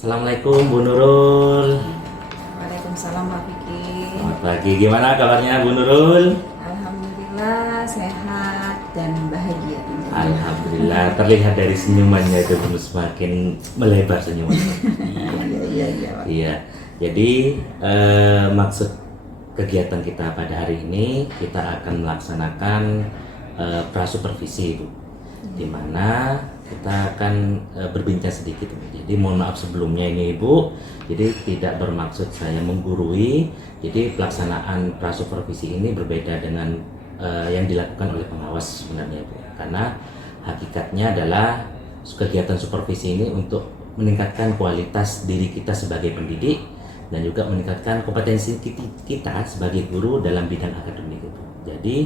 Assalamualaikum Bu Nurul. Waalaikumsalam Pak Vicky. Selamat pagi. Gimana kabarnya Bu Nurul? Alhamdulillah sehat dan bahagia. Alhamdulillah. Terlihat dari senyumannya itu terus semakin melebar senyumannya. Iya Pak. Iya. Jadi maksud kegiatan kita pada hari ini kita akan melaksanakan prasupervisi Bu, di mana kita akan berbincang sedikit. Jadi mohon maaf sebelumnya ini Ibu. Jadi tidak bermaksud saya menggurui. Jadi pelaksanaan prasupervisi ini berbeda dengan yang dilakukan oleh pengawas sebenarnya Bu. Karena hakikatnya adalah kegiatan supervisi ini untuk meningkatkan kualitas diri kita sebagai pendidik dan juga meningkatkan kompetensi kita sebagai guru dalam bidang akademik itu. Jadi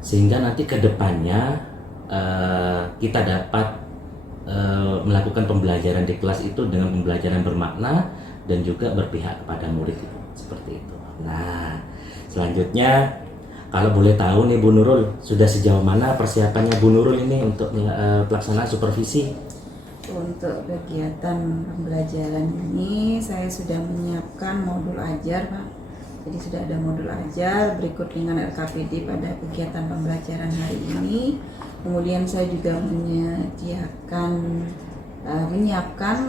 sehingga nanti ke depannya kita dapat melakukan pembelajaran di kelas itu dengan pembelajaran bermakna dan juga berpihak kepada murid itu, seperti itu. Nah, selanjutnya kalau boleh tahu nih Bu Nurul, sudah sejauh mana persiapannya Bu Nurul ini untuk pelaksanaan supervisi? Untuk kegiatan pembelajaran ini saya sudah menyiapkan modul ajar Pak. Jadi sudah ada modul ajar berikut dengan LKPD pada kegiatan pembelajaran hari ini. Kemudian saya juga menyiapkan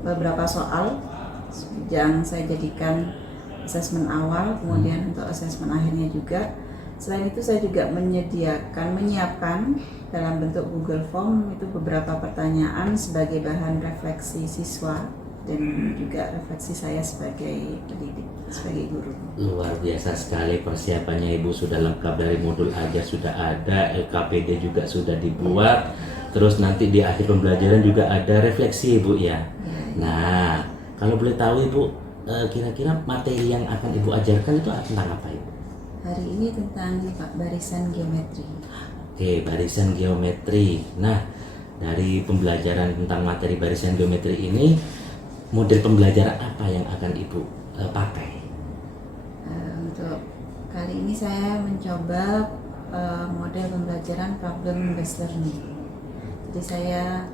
beberapa soal yang saya jadikan asesmen awal, kemudian untuk asesmen akhirnya juga. Selain itu saya juga menyiapkan dalam bentuk Google Form itu beberapa pertanyaan sebagai bahan refleksi siswa dan juga refleksi saya sebagai pendidik, sebagai guru. Luar biasa sekali persiapannya Ibu, sudah lengkap dari modul aja sudah ada, LKPD juga sudah dibuat, terus nanti di akhir pembelajaran juga ada refleksi Ibu ya. Nah, kalau boleh tahu Ibu, kira-kira materi yang akan Ibu ajarkan itu tentang apa Ibu? Hari ini tentang Pak barisan geometri. Oke, barisan geometri. Nah, dari pembelajaran tentang materi barisan geometri ini, model pembelajaran apa yang akan Ibu pakai? Untuk kali ini saya mencoba model pembelajaran problem based learning. Jadi saya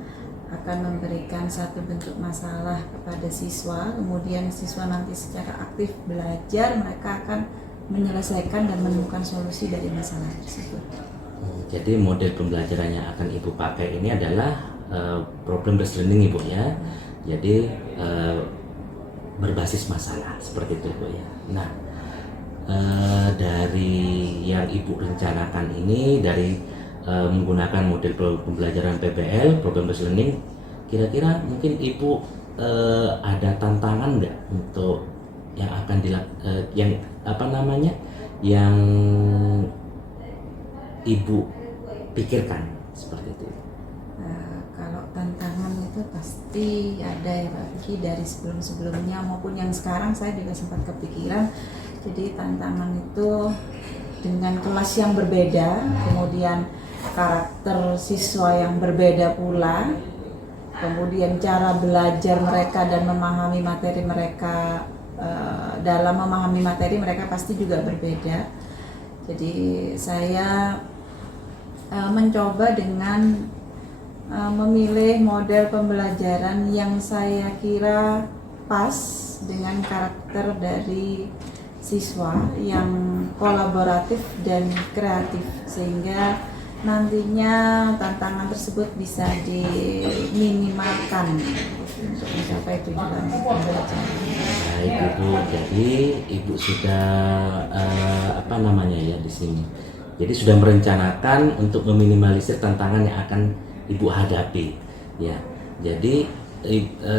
akan memberikan satu bentuk masalah kepada siswa, kemudian siswa nanti secara aktif belajar, mereka akan menyelesaikan dan menemukan solusi dari masalah tersebut. Jadi model pembelajaran yang akan Ibu pakai ini adalah problem based learning Ibu ya. Jadi berbasis masalah seperti itu Bu ya. Nah, dari yang Ibu rencanakan ini dari menggunakan model pembelajaran PBL, problem based learning, kira-kira mungkin Ibu ada tantangan nggak untuk yang akan yang Ibu pikirkan seperti itu? Kalau tantangan itu pasti ada ya Pak Vicky, dari sebelum-sebelumnya maupun yang sekarang saya juga sempat kepikiran. Jadi tantangan itu dengan kelas yang berbeda, kemudian karakter siswa yang berbeda pula, kemudian cara belajar mereka dan memahami materi mereka, dalam memahami materi mereka pasti juga berbeda. Jadi saya mencoba dengan memilih model pembelajaran yang saya kira pas dengan karakter dari siswa yang kolaboratif dan kreatif, sehingga nantinya tantangan tersebut bisa diminimalkan untuk mencapai tujuan pembelajaran. Baik Ibu, jadi Ibu sudah di sini. Jadi sudah merencanakan untuk meminimalisir tantangan yang akan Ibu hadapi, ya. Jadi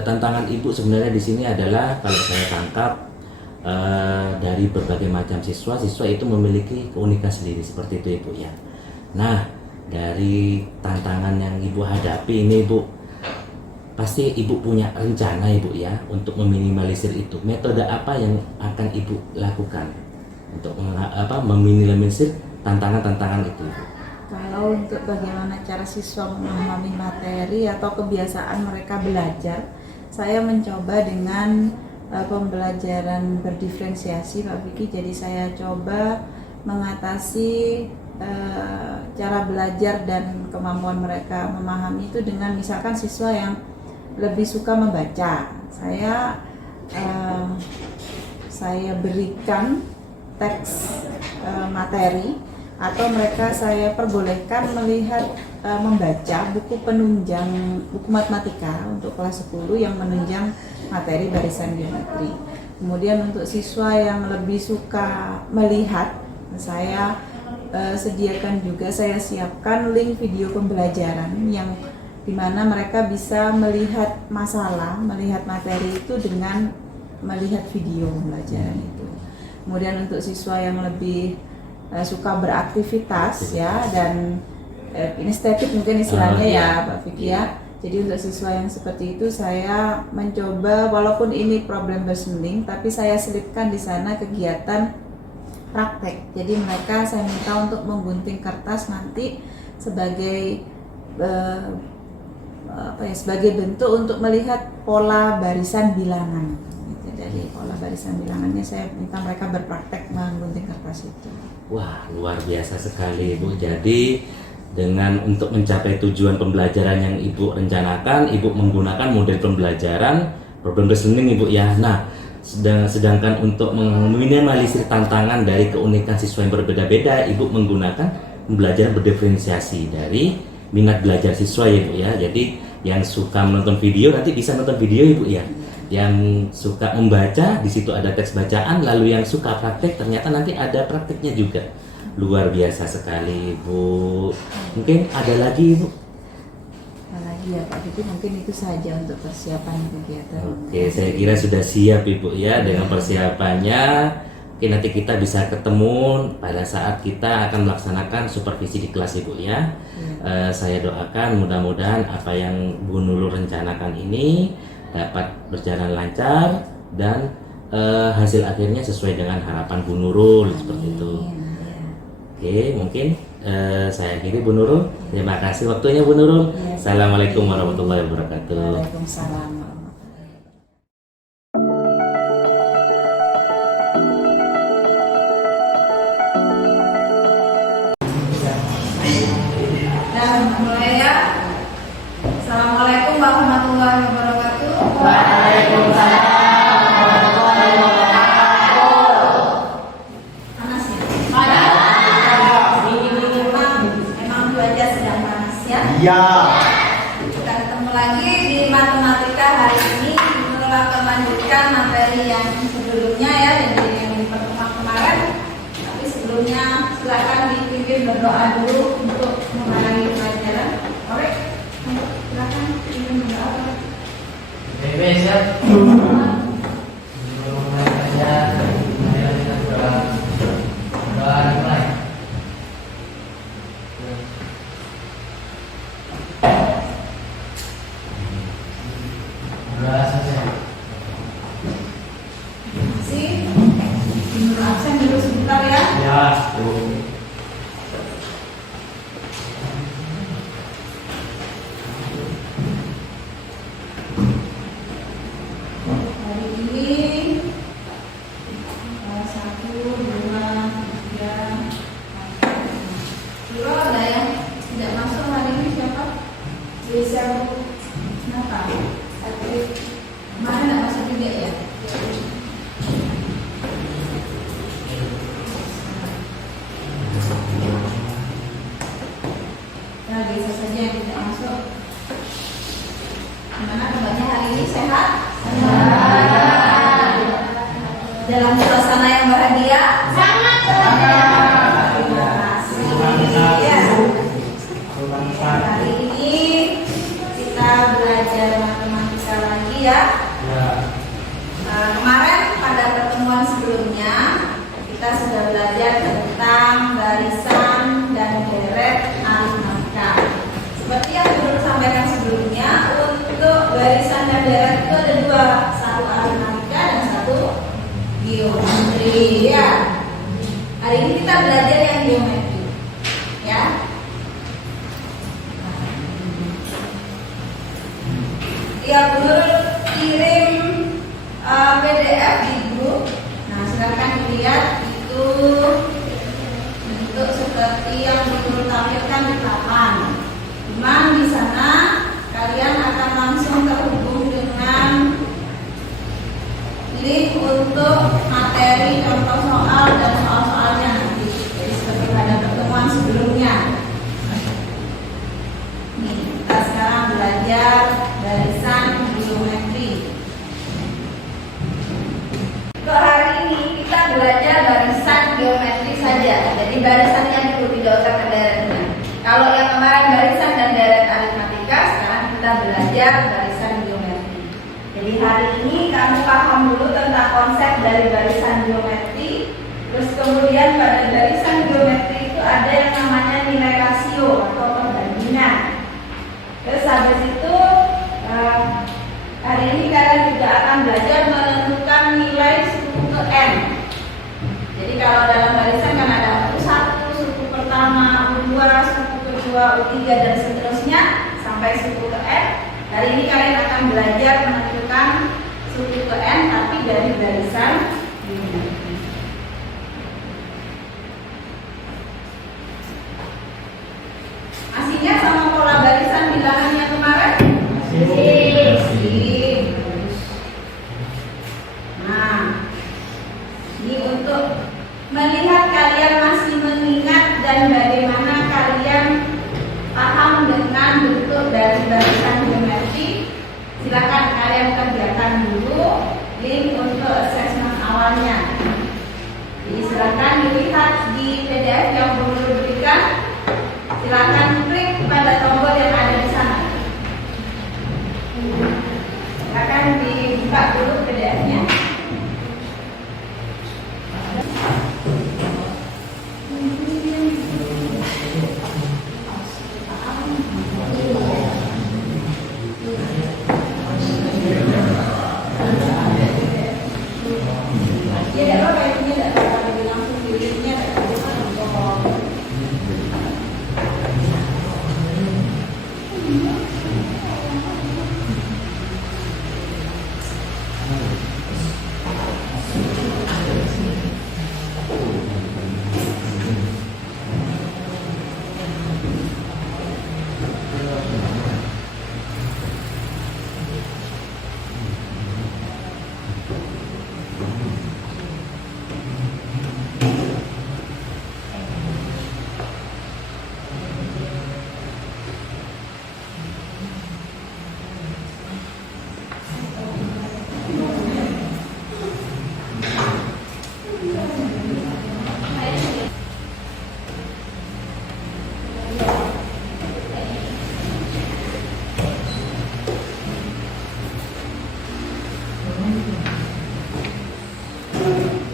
tantangan Ibu sebenarnya di sini adalah kalau saya tangkap dari berbagai macam siswa itu memiliki keunikan sendiri seperti itu Ibu ya. Nah, dari tantangan yang Ibu hadapi ini Ibu, pasti Ibu punya rencana Ibu ya untuk meminimalisir itu. Metode apa yang akan Ibu lakukan untuk meminimalisir tantangan-tantangan itu Ibu? Kalau untuk bagaimana cara siswa memahami materi atau kebiasaan mereka belajar, saya mencoba dengan pembelajaran berdiferensiasi Pak Vicky. Jadi saya coba mengatasi cara belajar dan kemampuan mereka memahami itu dengan misalkan siswa yang lebih suka membaca, saya berikan teks materi, atau mereka saya perbolehkan melihat membaca buku penunjang, buku matematika untuk kelas 10 yang menunjang materi barisan geometri. Kemudian untuk siswa yang lebih suka melihat, saya sediakan juga, saya siapkan link video pembelajaran yang dimana mereka bisa melihat masalah, melihat materi itu dengan melihat video pembelajaran itu. Kemudian untuk siswa yang lebih suka beraktivitas ya, dan kinestetik mungkin istilahnya ya Pak Vicky ya. Jadi untuk siswa yang seperti itu saya mencoba, walaupun ini problem listening, tapi saya selipkan di sana kegiatan praktek. Jadi mereka saya minta untuk menggunting kertas nanti sebagai sebagai bentuk untuk melihat pola barisan bilangan. Gitu. Dari pola barisan bilangannya saya minta mereka berpraktek menggunting kertas itu. Wah, luar biasa sekali Ibu. Jadi dengan untuk mencapai tujuan pembelajaran yang Ibu rencanakan, Ibu menggunakan model pembelajaran problem listening Ibu ya. Nah, sedangkan untuk meminimalisir tantangan dari keunikan siswa yang berbeda-beda, Ibu menggunakan pembelajaran berdiferensiasi dari minat belajar siswa ya Ibu ya. Jadi yang suka menonton video nanti bisa nonton video Ibu ya. Yang suka membaca, di situ ada teks bacaan, lalu yang suka praktek ternyata nanti ada prakteknya juga. Luar biasa sekali Ibu. Mungkin ada lagi Ibu? Ada lagi ya Pak Vicky, mungkin itu saja untuk persiapan kegiatan. Oke, saya kira sudah siap Ibu ya dengan persiapannya. Oke, nanti kita bisa ketemu pada saat kita akan melaksanakan supervisi di kelas Ibu ya. Saya doakan mudah-mudahan apa yang Bu Nurul rencanakan ini dapat berjalan lancar dan hasil akhirnya sesuai dengan harapan Bu Nurul. Seperti itu. Oke, mungkin saya akhiri Bu Nurul. Terima kasih waktunya Bu Nurul. Assalamualaikum warahmatullahi wabarakatuh. Waalaikumsalam. Dan mulai ya. Assalamualaikum warahmatullahi wabarakatuh. Waalaikumsalam warahmatullahi wabarakatuh. Panas ya? Emang cuaca sedang panas ya? Iya. Kita ketemu lagi di matematika hari ini. Kita akan melanjutkan materi yang sebelumnya ya, dari yang di pertemuan kemarin. Tapi sebelumnya silakan dipimpin berdoa dulu untuk mengalami pelajaran. Oke, silakan pimpin berdoa. Bebas ya. Mulai saja. Mari kita berdoa. Doa dimulai. Doa saja. Masih dulu absen dulu sebentar ya. Ya. Hari ini 1, 2, 3, 4. Dulu ada yang tidak masuk hari ini siapa? Bisa kenapa? Kemarin tidak masuk juga ya? Ya, biasa saja yang tidak masuk. Gimana kabarnya hari ini, sehat? Dalam suasana yang bahagia? Sangat bahagia. Terima kasih. Ya. Hari ini kita belajar matematika lagi ya. Kemarin pada pertemuan sebelumnya kita sudah belajar tentang barisan dan deret aritmatika. Seperti yang dulu sampaikan sebelumnya, untuk barisan dan deret itu ada dua, satu aritmatika dan satu geometri ya. Hari ini kita belajar yang geometri ya. Ya, Nurul kirim PDF di grup. Nah, silakan dilihat, itu bentuk seperti yang Nurul tampilkan Nih, kita sekarang belajar barisan geometri. Untuk hari ini kita belajar barisan geometri saja. Jadi barisannya dulu, tidak usah ke deretnya. Kalau yang kemarin barisan dan deret aritmatika, sekarang kita belajar barisan geometri. Jadi hari ini kamu paham dulu tentang konsep dari barisan geometri. Terus kemudian pada barisan geometri itu ada yang namanya nilai rasio atau perbandingan. Terus habis itu hari ini kalian juga akan belajar menentukan nilai suku ke n. Jadi kalau dalam barisan kan ada U1, suku pertama, U2, suku kedua, U3 dan seterusnya sampai suku ke n. Hari ini kalian akan belajar menentukan suku ke n tapi dari barisan geometri. Masihnya sama pola barisan bilangan yang kemarin? Masih. Nah, ini untuk melihat kalian masih mengingat dan bagaimana kalian paham dengan bentuk dari barisan geometri. Silakan kalian kerjakan dulu link untuk assessment awalnya. Jadi silakan dilihat di PDF yang belum diberikan. Silakan klik pada tombol yang ada di sana. Silakan dibuka dulu PDF-nya. Ya, ada apa ini? Ada langsung di link-nya.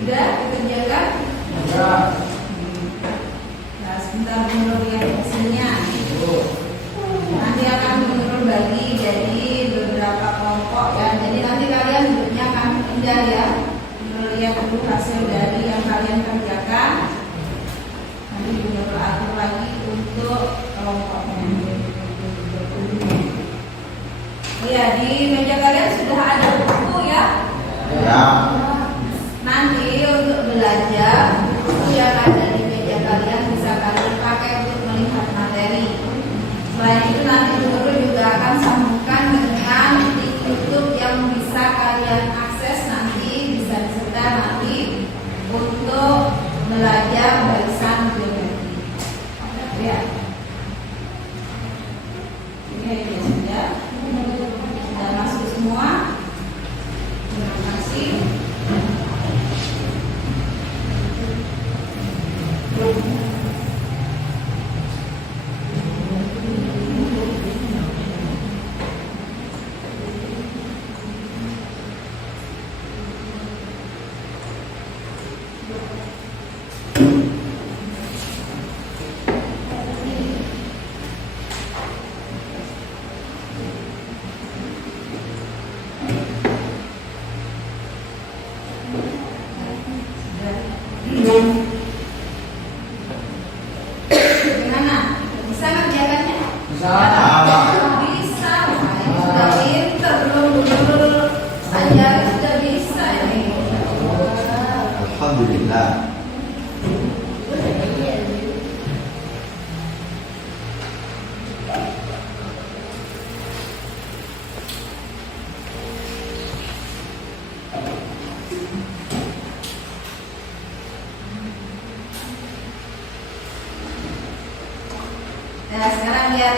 Sudah dikerjakan? Nah, sebentar dulu lihat hasilnya. Nanti akan menurun bagi jadi beberapa kelompok ya. Jadi nanti kalian duduknya akan pindah ya. Lihat dulu hasil dari yang kalian kerjakan. Nanti menurut atur lagi untuk kelompoknya. Ya, di meja kalian sudah ada buku ya? Ya. Nanti untuk belajar buku yang ada di meja kalian bisa kalian pakai untuk melihat materi. Selain itu nanti guru juga akan sambungkan dengan link YouTube yang bisa kalian akses nanti, bisa disetel nanti untuk belajar barisan geometri. Ya. Ini sudah masuk semua. Terima kasih. Gimana? Bisa ngerjakannya? Bisa. Bisa. Wah, ini sudah pinter, belum ajar sudah bisa ini. Alhamdulillah. Nah, sekarang lihat.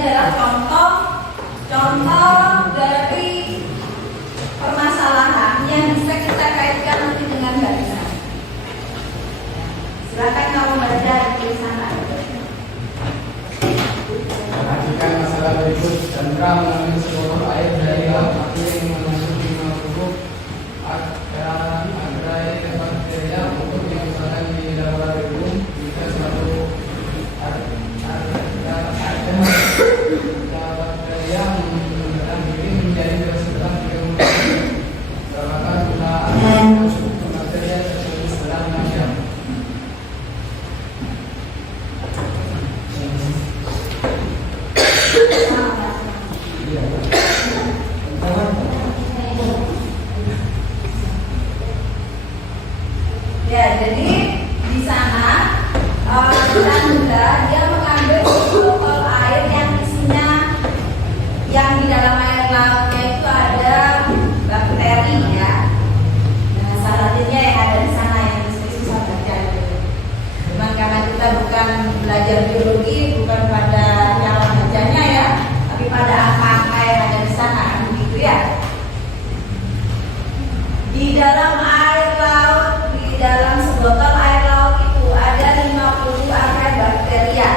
adalah contoh dari permasalahan yang bisa kita kaitkan nanti dengan barisan. Silakan kamu baca di sana. Perhatikan masalah berikut. Chandra mengambil sebuah air dari laut mati yang memasuki 50 agrai bakteria untuk dimasukkan di laboratorium. Jika suatu bakteria mengembangkan diri menjadi setelah 30 maka gunaan bakteria tersebut setelah 6 jam. Ya, jadi di sana Chandra dia mengambil botol air yang isinya yang di dalam air lautnya itu ada bakteri ya. Nah, salah satunya yang ada di sana yang susah baca. Cuman karena kita bukan belajar biologi, bukan pada cara bacanya ya, tapi pada angka-angka yang ada di sana, begitu ya. Di dalam air laut, di dalam sebotol air laut itu ada 50 akar bakteria.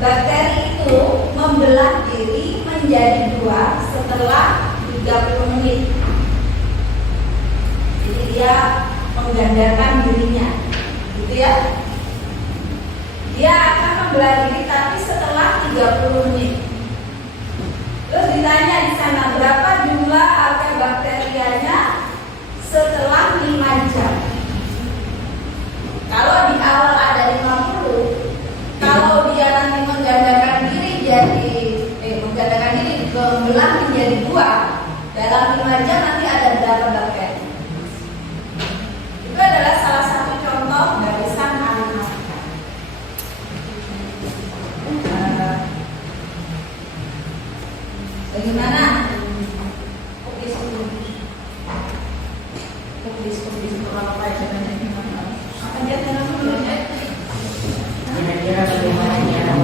Bakteri itu membelah diri menjadi dua setelah 30 menit. Jadi dia menggandakan dirinya, gitu ya. Dia akan membelah diri tapi setelah 30 menit. Terus ditanya di sana berapa jumlah akar bakterianya setelah 5 jam. Kalau di awal ada 50, kalau dia nanti menggandakan diri membelah menjadi dua dalam 5 jam nanti ada berapa bakteri? Itu adalah salah satu contoh barisan aritmatika. Bagaimana? Kubis kalau apa aja banyak gimana? Akan dia tenang dulu ya. Kira-kira bagaimana cara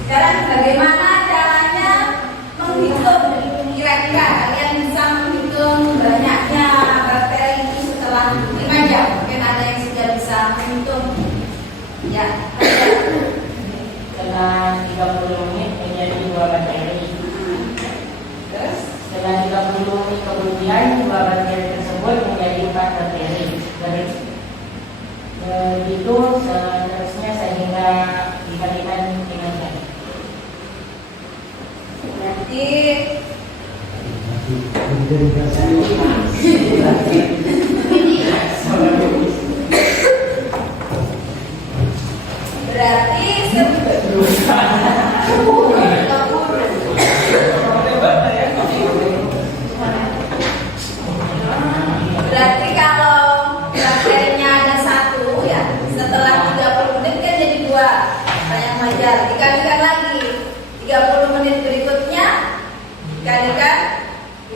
Sekarang bagaimana caranya menghitung? Kira-kira kalian bisa menghitung banyaknya bakteri itu setelah 5 jam? Mungkin ada yang sudah bisa menghitung. Ya, setelah 30 menit menjadi 2 bakteri. terus Setelah 30 menit kemudian 2 bakteri tersebut menjadi 4 bakteri. Begitu seterusnya sehingga dikalikan dengan jam. berarti berarti kalau bakterinya ada satu ya setelah 30 menit kan jadi 2 banyak wajar dikalikan lagi 30 menit berikutnya dikalikan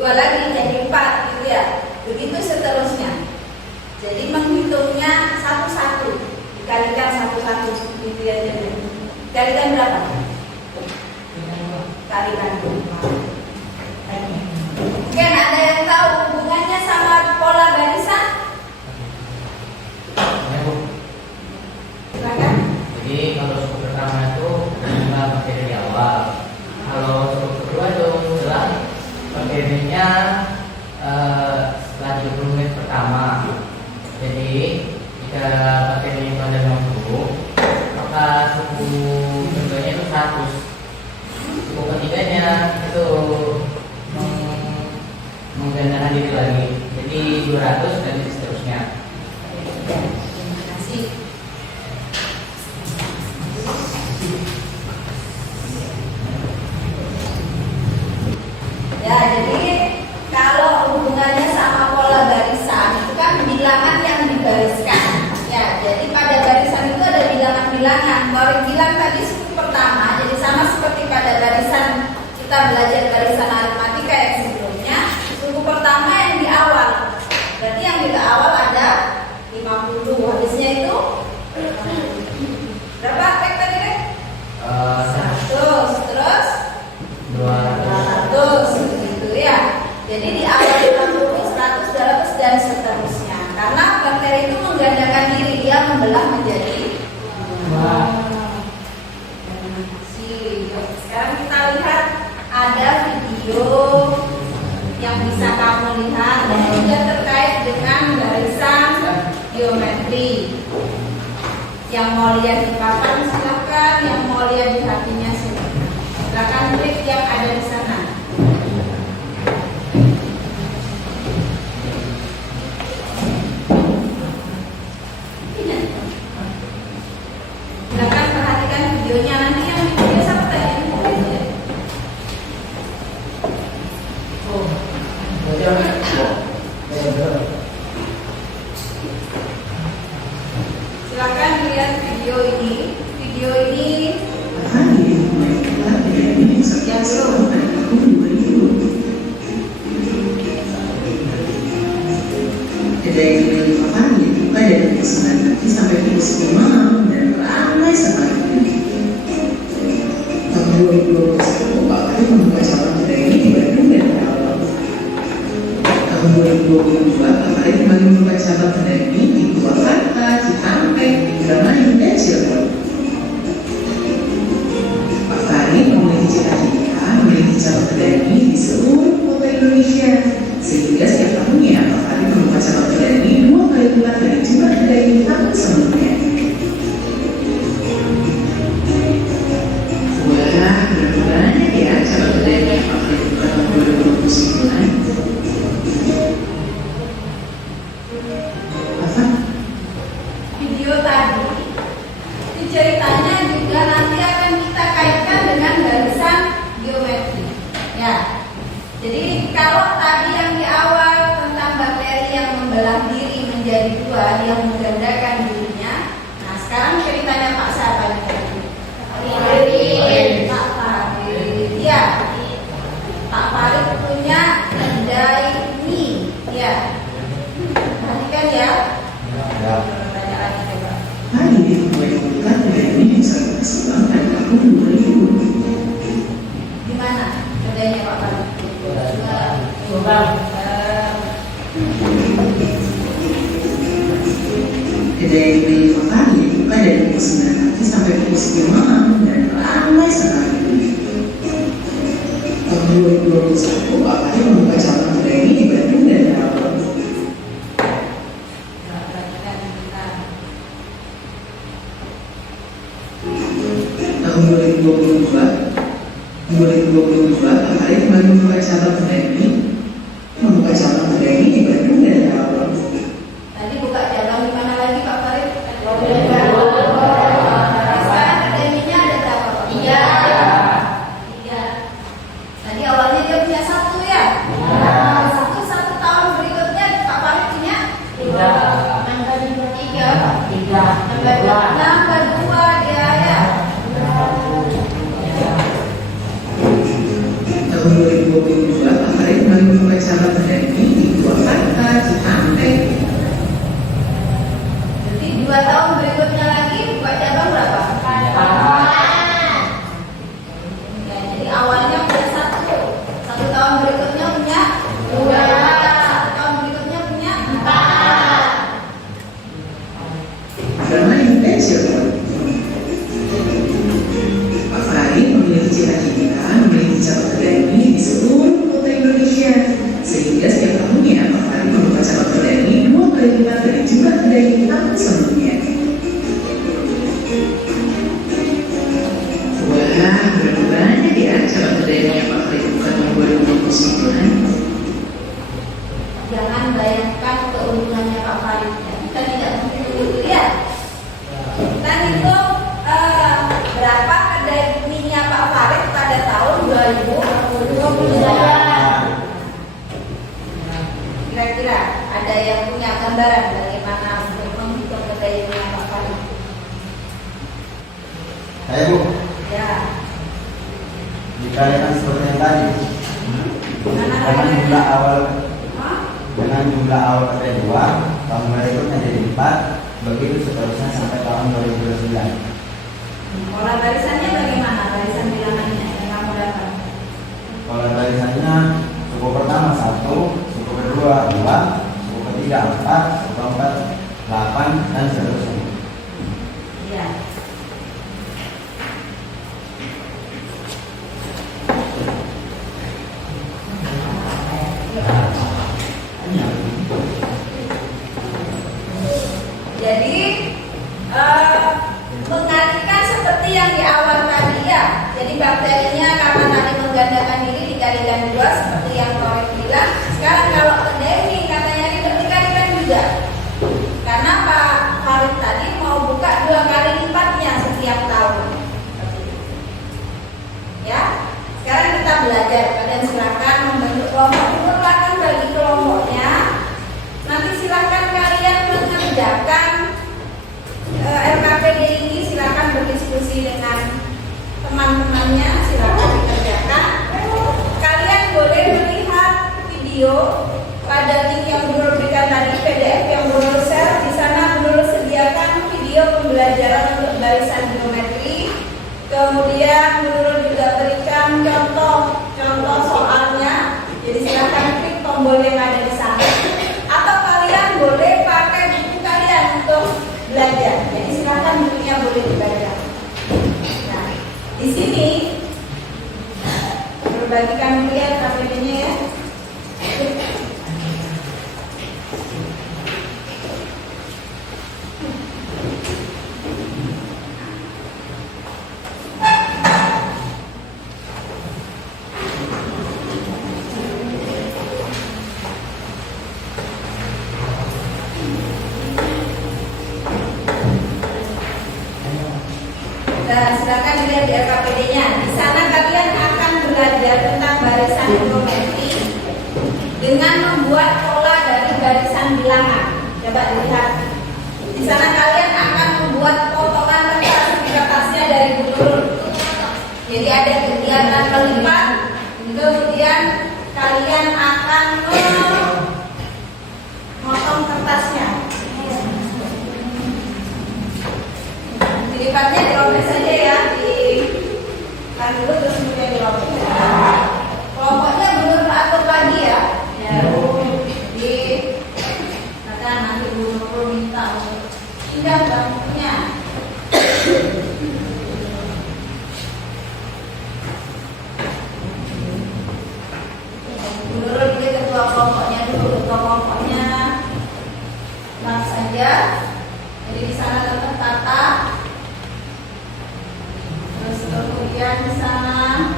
2 lagi jadi 4 gitu ya, begitu seterusnya. Jadi menghitungnya satu-satu dikalikan satu-satu gitu ya. Jadi dikalikan berapa? Kalikan 2. Mungkin ada yang tahu hubungannya sama pola barisan? Silakan. Jadi kalau suku pertama itu jumlah bakteri di awal. Kalau suku kedua itu setelah bakterinya setelah 30 menit pertama. Jadi jika bakteri itu ada 50, maka suku keduanya itu 100. Suku ketiganya itu menggandakan diri lagi. Jadi 200 dan seterusnya. Terima kasih. Ya, jadi kalau hubungannya sama pola barisan itu kan bilangan yang dibariskan. Ya, jadi pada barisan itu ada bilangan-bilangan. Kalau bilang tadi suku pertama, jadi sama seperti pada barisan kita belajar barisan aritmatika yang sebelumnya. Suku pertama yang di awal terima kasih. Sekarang kita lihat ada video yang bisa kamu lihat dan juga terkait dengan garisan geometri. Yang mau lihat di papan silakan, yang mau lihat di hatinya silakan. Silakan klik yang ada di sana. Silakan perhatikan videonya, nanti yang di video siapa tadi? Silakan lihat video ini. Video ini yang belum. Kedai keliling papan dibuka dari pukul 9 pagi sampai pukul 10 malam dan ramai sekali. Tahun 2021, Pak Kari membuka cabang kedai ini di Bandung dan Karawang. Tahun 2022, Pak Kari kembali membuka cabang kedai ini di Purwakarta, Cikampek, Indramayu, dan Cirebon. Pak Kari memiliki cita-cita memiliki cabang kedai ini di seluruh kota Indonesia, sehingga setiap tahunnya Pak Kari membuka cabang kedai ini 2 kali lipat dari jumlah kedai di tahun sebelumnya. Wah, berapa banyak ya cabang kedai yang Pak Kari buka tahun 2029? Apa? Video tadi itu ceritanya juga nanti akan kita kaitkan dengan garisan geometri. Ya. Jadi kalau tadi yang di awal tentang bakteri yang membelah diri menjadi 2, yang menggandakan dirinya. Nah, sekarang ceritanya Pak siapa yang tadi? Pak Farid. Ya. Pak Farid punya kedai ini. Ya. Perhatikan ya. Pertanyaannya coba. Hari ini membuka kedai ini di Sabtu Siang pada tahun 2000. Di mana kedainya Pak Farid? Kedai keliling papan dibuka dari pukul 9 pagi sampai pukul 10 malam dan ramai sekali. Tahun 2021, Pak Kari membuka cabang kedai ini di Bandung dan Karawang. Tahun 2022, Pak Kari kembali membuka cabang kedai ini di Bandung dan Karawang. Tadi buka cabang di mana lagi Pak Farid? Sekarang kedainya ada berapa Pak? 3. Tadi awalnya dia punya 1 ya? Satu tahun berikutnya Pak Farid punya 3. Nambah 2 dia ya. Tahun 2022, Pak Kari kembali membuka cabang kedai ini di Purwakarta, Cikampek. Jadi 2 tahun berikutnya lagi buka cabang berapa? Ya, jadi awalnya punya 1 tahun berikutnya punya 2, 1 tahun berikutnya punya 4. Indramayu dan Cirebon. Pak Kari memiliki cita-cita memiliki cabang kedai ini di seluruh kota Indonesia, sehingga setiap tahunnya Pak Kari membuka cabang kedai ini 2 kali lipat dari jumlah kedai di tahun sebelumnya. Wah, berapa banyak ya cabang kedai yang Pak Kari buka tahun 2029? Jangan bayangkan keuntungannya Pak Farid. Kita tidak mungkin begitu ya. Kita hitung berapa kedai minyak Pak Farid pada tahun 2029. Kira-kira ada yang punya gambaran bagaimana untuk menghitung kedai minyak Pak Farid? Saya Bu, Ya. dikalikan seperti yang tadi Mana dengan jumlah awal Hah? dengan jumlah awal kedai 2, tahun berikutnya jadi 4, begitu seterusnya sampai tahun 2029. Pola barisannya bagaimana? Barisan bilangannya yang kamu dapat? Kalau barisannya suku pertama 1, suku kedua 2, suku ketiga 4, suku keempat 8, dan seterusnya. Iya. Jadi bakterinya karena tadi menggandakan diri dikalikan 2 seperti yang Prof bilang. Sekarang kalau endemi katanya dikalikan juga. Karena Pak Farid tadi mau buka 2 kali lipatnya setiap tahun. Ya, sekarang kita belajar. Kalian silakan membentuk kelompok dulu, silakan bagi kelompoknya. Nanti silakan kalian mengerjakan LKPD ini, silakan berdiskusi dengan teman-temannya, silakan dikerjakan. Kalian boleh melihat video pada link yang Guru berikan tadi, PDF yang Guru share. Di sana Guru sediakan video pembelajaran untuk barisan geometri. Kemudian Guru juga berikan contoh soalnya. Jadi silakan klik tombol yang ada di sana. Atau kalian boleh pakai buku kalian untuk belajar. Jadi silakan bukunya boleh dibaca. Nah, di sini berbagikan dulu ya KPD-nya ya. Nah, silakan dilihat di LKPD-nya. Di sana kalian akan belajar tentang barisan geometri dengan membuat pola dari barisan bilangan. Coba dilihat. Di sana kalian akan membuat potongan kertasnya dari Guru. Jadi ada kegiatan melipat, kemudian kalian akan memotong kertasnya. Lipatnya dirobek saja ya, kan dulu terus kemudian dirobek. Kelompoknya belum atur lagi ya. Jadi kadang nanti Guru minta untuk pindah bangkunya. Guru dia ketua kelompoknya dulu, ketua kelompoknya langsung saja. Jadi di sana tetap tata. Terus kemudian di sana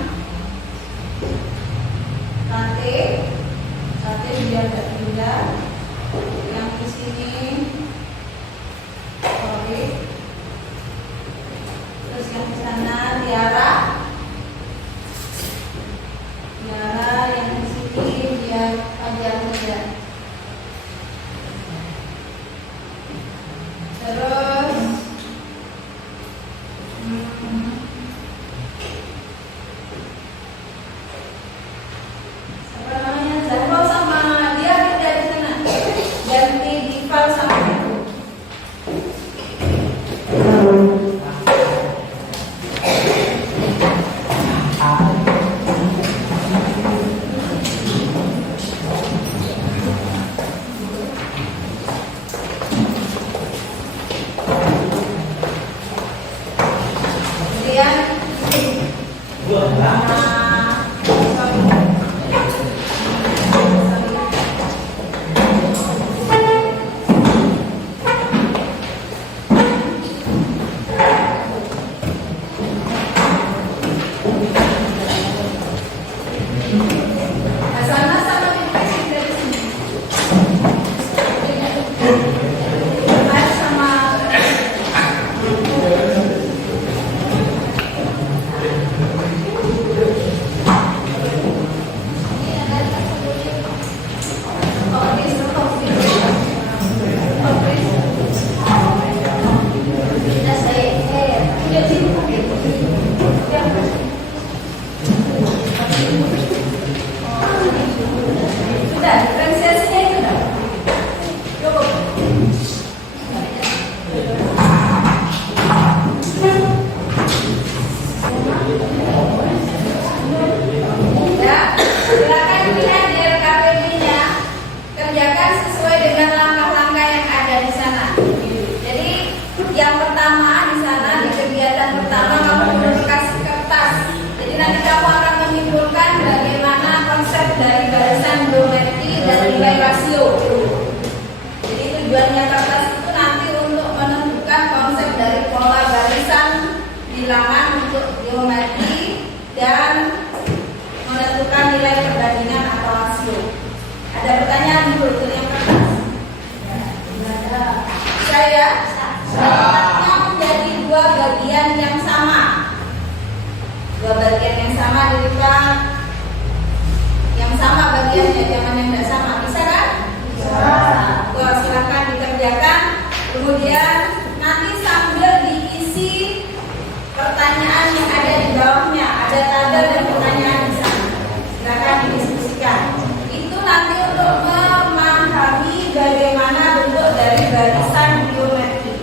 sate biar tidak pindah. Yang di sini sorry. Terus yang di sana Tiara, yang di sini biar ajar muda. Terus Zahro sama dia tidak di sana, ganti Dival sama itu. nilai rasio. Jadi tujuannya kertas itu nanti untuk menentukan konsep dari pola barisan di bilangan untuk geometri dan menentukan nilai perbandingan atau rasio. Ada pertanyaan dulu untuk yang kertas? Saya tempatnya menjadi dua bagian yang sama. Dua bagian yang sama dilipat, yang sama bagiannya, jangan yang tidak sama. Bisa kan? Bisa. Tuh, silakan dikerjakan. Kemudian nanti sambil diisi pertanyaan yang ada di bawahnya, ada tabel dan pertanyaan di sana. Silakan didiskusikan. Itu nanti untuk memahami bagaimana bentuk dari barisan geometri.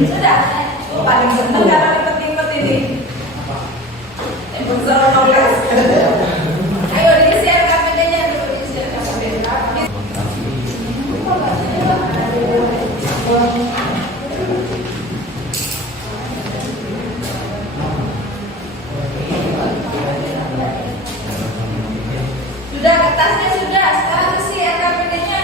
Sudah. Paling seneng karena ribet-ribet ini. Unsur 16. Ayo diisi RKPD-nya dulu, diisi RKPD. Sudah, kertasnya sudah. Sekarang isi RKPD-nya.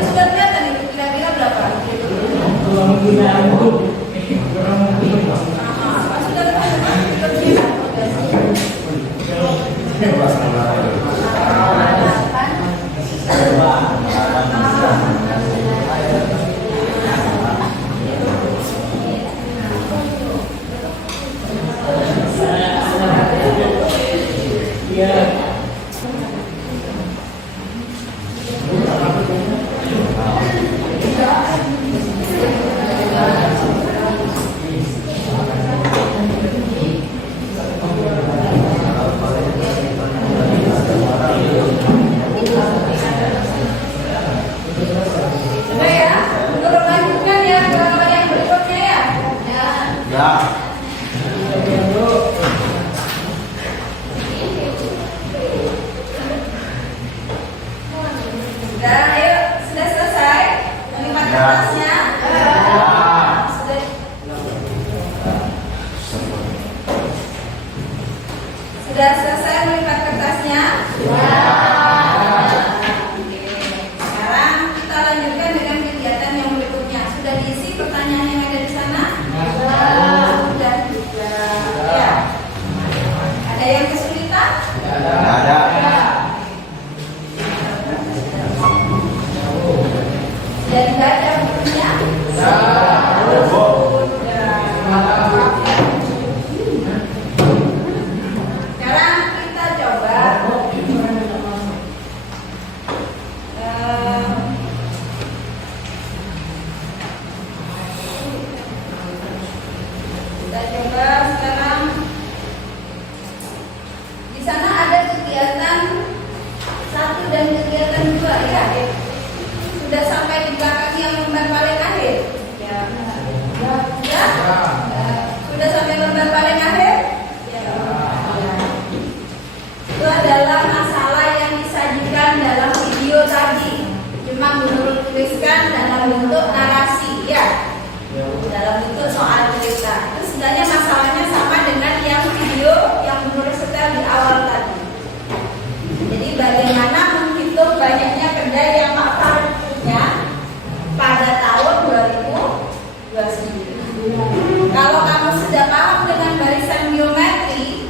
Sudah kelihatan itu kira-kira berapa? Sudah ya, untuk melanjutkan ya ke yang berikutnya ya. Ya. Sudah, ayo sudah selesai melipat kertasnya. Sudah selesai melipat kertasnya. Sekarang kita lanjutkan dengan kegiatan yang berikutnya. Sudah diisi pertanyaan yang ada di sana? Sudah juga. Ya. Ada yang kesulitan? Ada. Sudah dibaca bukunya? Sekarang kita coba sekarang di sana ada kegiatan 1 dan kegiatan 2 ya. Sudah sampai di belakang yang lembar paling akhir? Ya. Sudah sampai lembar paling akhir? Ya. Itu adalah masalah yang disajikan dalam video tadi. Cuma menurut tuliskan dalam bentuk narasi ya. Dalam bentuk soal cerita. Itu sebenarnya masalahnya sama dengan yang video yang menurut setel di awal tadi. Jadi bagaimana menghitung banyaknya kedai yang makan pada tahun 2029. Kalau kamu sudah paham dengan barisan geometri,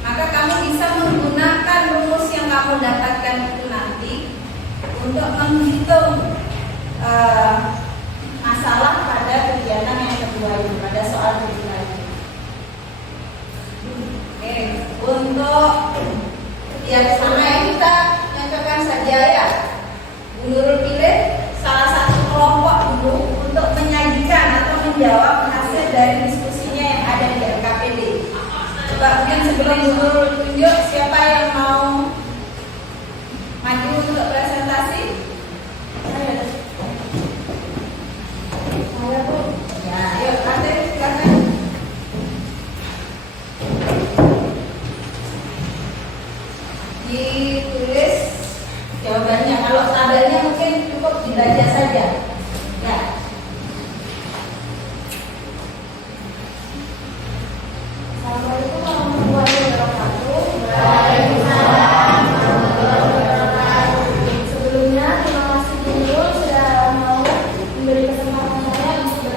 maka kamu bisa menggunakan rumus yang kamu dapatkan itu nanti untuk menghitung masalah pada kegiatan yang kedua ini, pada soal kedua ini. Oke, untuk yang sama ya kita cocokkan saja ya. Bu Nurul pilih salah satu kelompok dulu untuk menyajikan atau menjawab hasil dari diskusinya yang ada di RKPD. Coba mungkin sebelum Bu Nurul tunjuk siapa yang mau maju untuk presentasi? Saya Bu. Ya, ayo silakan. Ditulis jawabannya. Kalau tabelnya mungkin cukup dibaca saja. Ya. Assalamualaikum warahmatullahi wabarakatuh. Waalaikumsalam warahmatullahi wabarakatuh. Sebelumnya terima kasih dulu sudah mau memberi kesempatan saya untuk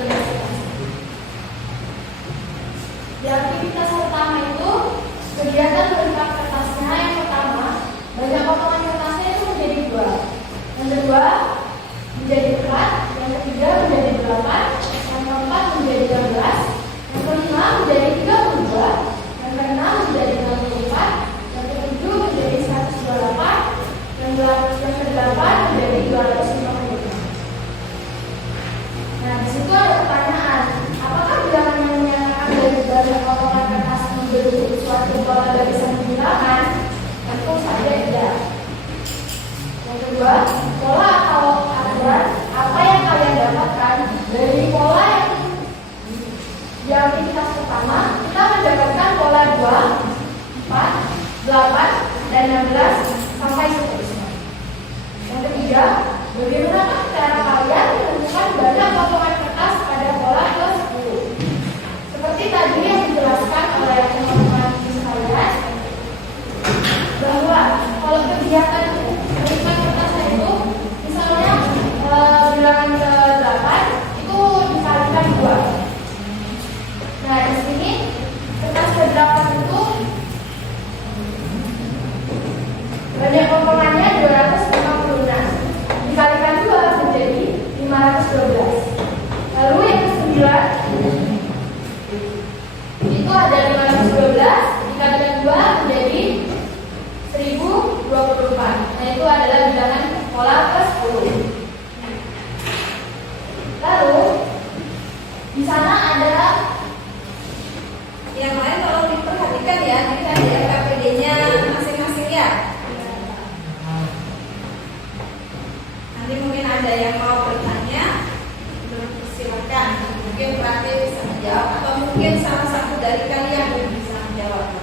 Itu ada 512 dikalikan 2 menjadi 1024. Nah, itu adalah bilangan pola ke-10. Lalu di sana ada Yang lain kalau diperhatikan ya, ini kan ada RKPD-nya masing-masing ya. Nanti mungkin ada yang mau bertanya, silakan. Mungkin Prati bisa menjawab atau mungkin salah satu dari kalian yang bisa menjawab.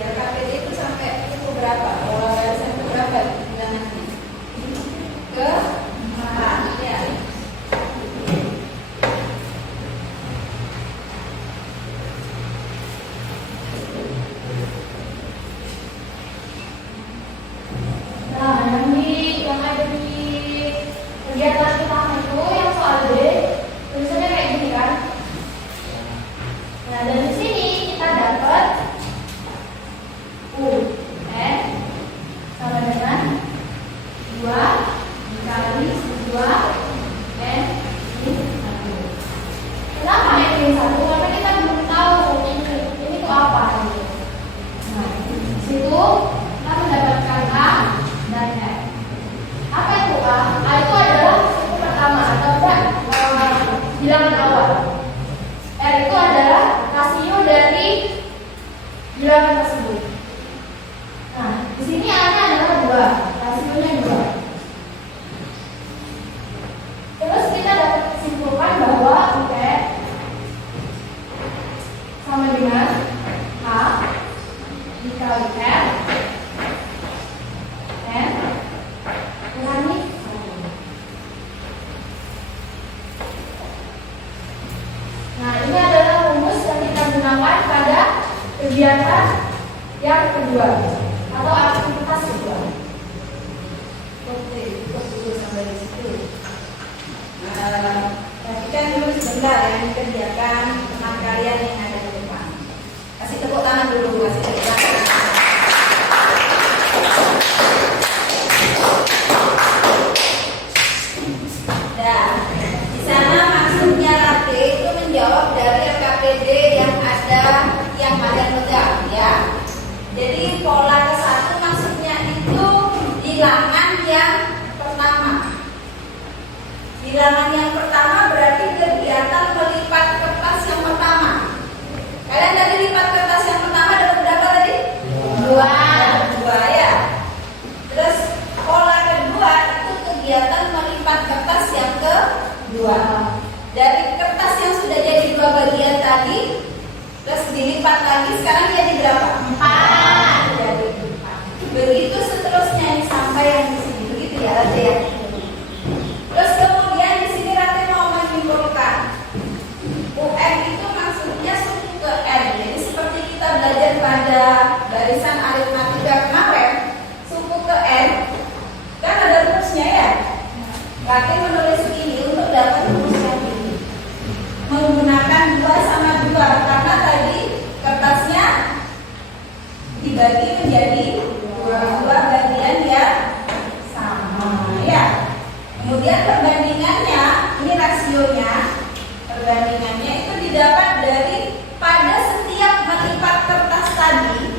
Ya, KPD itu sampai pukul berapa? Pola barisan ke berapa bilangannya? Ke 4 ya. Nah, yang ada di kegiatan pertama itu yang soal D, tulisannya kayak gini kan. Nah, dan di sini kita dapat UN sama dengan 2 dikali 2 N min 1. Kenapa N min 1? Karena kita belum tahu ini tuh apa gitu. Nah, di situ kita mendapatkan A dan F. Apa itu A? A itu adalah suku pertama atau bilangan awal. R itu adalah rasio dari bilangan tersebut. Nah, di sini A-nya adalah 2, rasionya 2. Terus kita dapat simpulkan bahwa UK sama dengan A dikali R N kurangi 1. Nah, ini adalah rumus yang kita gunakan pada kegiatan yang kedua atau aktivitas kedua. Oke, cukup dulu sampai di situ. Perhatikan dulu sebentar ya, ini kerjakan teman kalian yang ada di depan. Kasih tepuk tangan dulu, kasih tepuk tangan. Dan di sana maksudnya Rate itu menjawab dari RKPD yang ada yang kalian pegang ya. Jadi pola ke-1 maksudnya itu bilangan yang pertama. Bilangan yang pertama berarti kegiatan melipat kertas yang pertama. Kalian tadi lipat kertas yang pertama dapat berapa tadi? 2 ya. Terus pola kedua itu kegiatan melipat kertas yang kedua. Dari kertas yang sudah jadi 2 bagian tadi, terus dilipat lagi sekarang jadi berapa? 4. Jadi 4. Begitu seterusnya ini sampai yang di sini. Begitu ya, Rate ya. Terus kemudian di sini Rate mau menyimpulkan UN itu maksudnya suku ke N. Jadi seperti kita belajar pada barisan aritmatika kemarin, suku ke N kan ada rumusnya ya. Rate menulis ini untuk dapat rumus yang ini menggunakan 2 sama 2 karena tadi kertasnya dibagi menjadi 2 bagian yang sama ya. Kemudian perbandingannya, ini rasionya, perbandingannya itu didapat dari pada setiap melipat kertas tadi.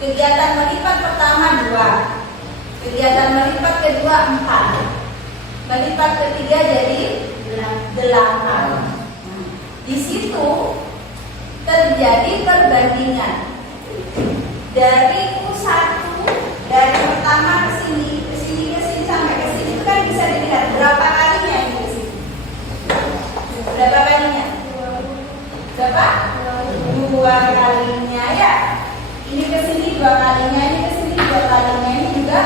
Kegiatan melipat pertama 2, kegiatan melipat kedua 4, melipat ketiga jadi 8. Di situ terjadi perbandingan. dari U1 dari pertama ke sini sampai ke sini itu kan bisa dilihat berapa kalinya ini di sini. Berapa kalinya? Berapa? 2 kalinya ya. Ini ke sini 2 kalinya, ini ke sini 2 kalinya, ini juga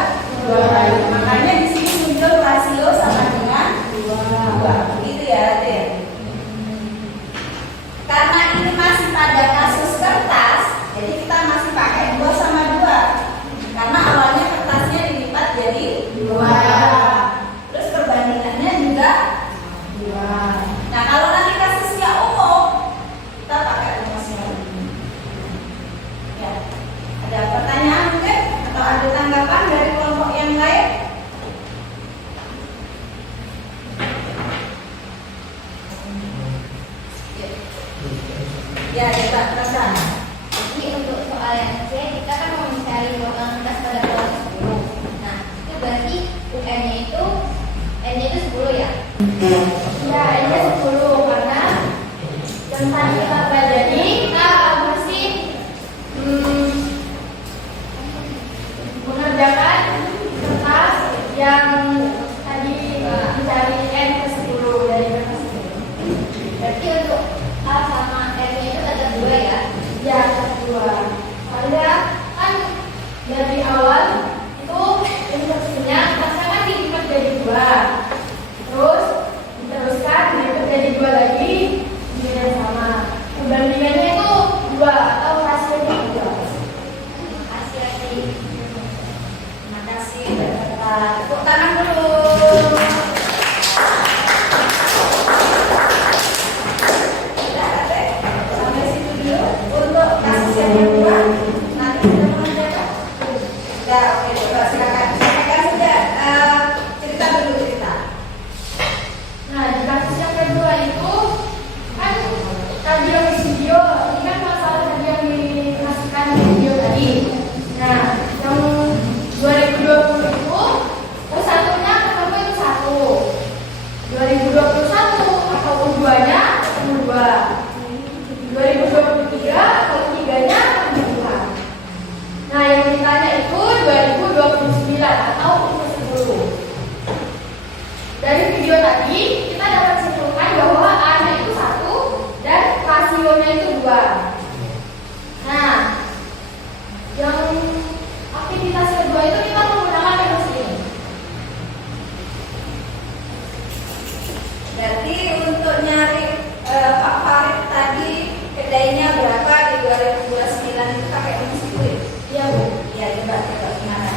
2 kalinya. Makanya di sini muncul rasio sama dengan 2. Begitu ya, Aden. Karena ini masih pada kasus kertas, jadi kita masih pakai 2 sama 2. Karena awalnya kertasnya dilipat jadi 2. Terus perbandingannya juga 2. Nah, kalau nanti kasusnya umum, kita pakai rumusnya. Ya. Ada pertanyaan mungkin? Atau ada tanggapan dari kelompok yang lain? Ya, coba teruskan. Jadi untuk soal yang C, kita kan mau mencari golongan atas pada kelompok 10. Nah, itu berarti UN-nya itu N-nya itu 10 ya? Ya, N-nya 10 karena yang tadi kita pelajari kita masih mengerjakan kertas yang tadi mencari N ke 10 dari kertas 10. Berarti untuk A sama R-nya itu ada 2 ya? Ya, ada 2. Soalnya kan dari awal itu instruksinya kertasnya kan dilipat jadi 2. Terus diteruskan dilipat jadi 2 lagi dengan sama. Perbandingannya itu 2 atau hasilnya 2. Hasilnya. Terima kasih. Tepuk tangan dulu. Sampai situ dulu untuk kasus yang kedua. Nanti kita mengerjakan. Ya, oke, coba silakan. Sampaikan saja cerita dulu cerita. Nah, di kasus yang kedua itu kan tadi yang di video, ini kan masalah tadi yang dikasihkan di video tadi. Nah, yang 2020 itu U1-nya ketemu itu 1. 2021 atau U2-nya ketemu 2. 2023 atau U3-nya ketemu 2. Nah, yang ditanya itu 2029 atau U10. Dari video tadi kita dapat simpulkan bahwa A-nya itu 1 dan rasionya itu 2. Nah, yang aktivitas kedua itu kita menggunakan rumus ini. Berarti untuk nyari Pak Farid tadi kedainya berapa di 2029 itu pakai rumus itu ya? Iya, Bu. Ya, coba gimana?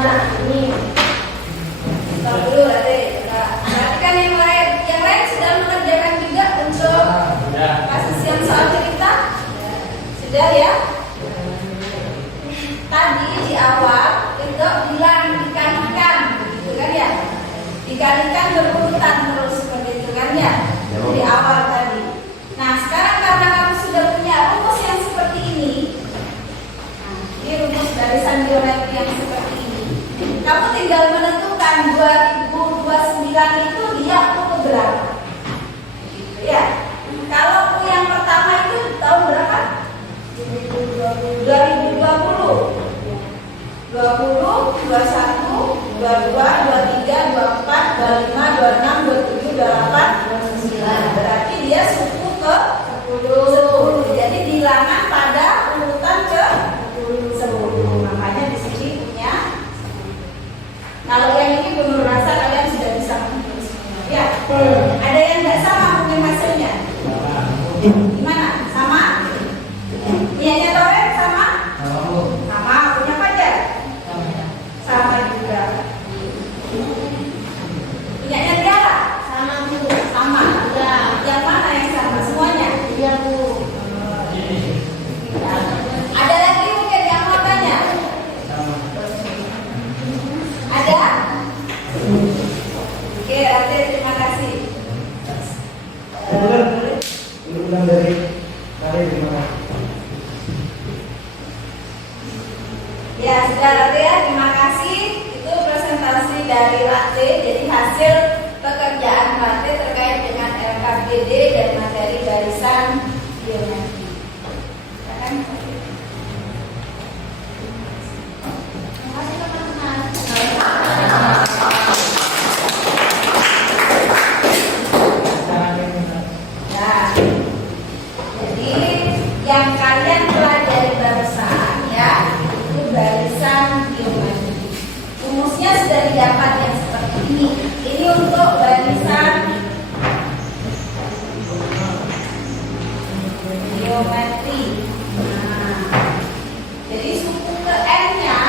Nah, ini Stop dulu Ade. Nah, perhatikan yang lain sudah mengerjakan juga untuk kasus yang soal cerita. Sudah ya? Tadi di awal itu bilang dikalikan, gitu kan ya? Dikalikan berurutan terus seperti itu kan ya? Di awal tadi. Nah, sekarang karena kamu sudah punya rumus yang seperti ini, nah, ini rumus barisan geometri yang seperti ini. Kamu tinggal menentukan 2029 itu dia U berapa? Gitu ya. Kalau U yang pertama itu tahun berapa? 2020. 20, 21, 22, 23, 24, 25, 26, 27, 28, 29. Berarti dia suku ke 10. Jadi bilangan pada urutan ke 10. Makanya di sini punya 10. Kalau yang ini belum merasa kalian sudah bisa menghitung semua. Ya. Ada yang nggak sama mungkin hasilnya? Gimana? Sama? Punyanya Tore sama? Sama. Punya Fajar? Sama juga. Punyanya Tiara? sama Bu. Sama. Yang mana ulang dari gimana? Ya, sudah Latte ya, terima kasih. Itu presentasi dari Latte, jadi hasil pekerjaan Latte terkait dengan LKPD dan materi barisan geometri. Terima kasih teman-teman. Nah, jadi yang kalian pelajari barusan ya, itu barisan geometri. Rumusnya sudah didapat yang seperti ini. Ini untuk barisan geometri. Nah, jadi suku ke n-nya,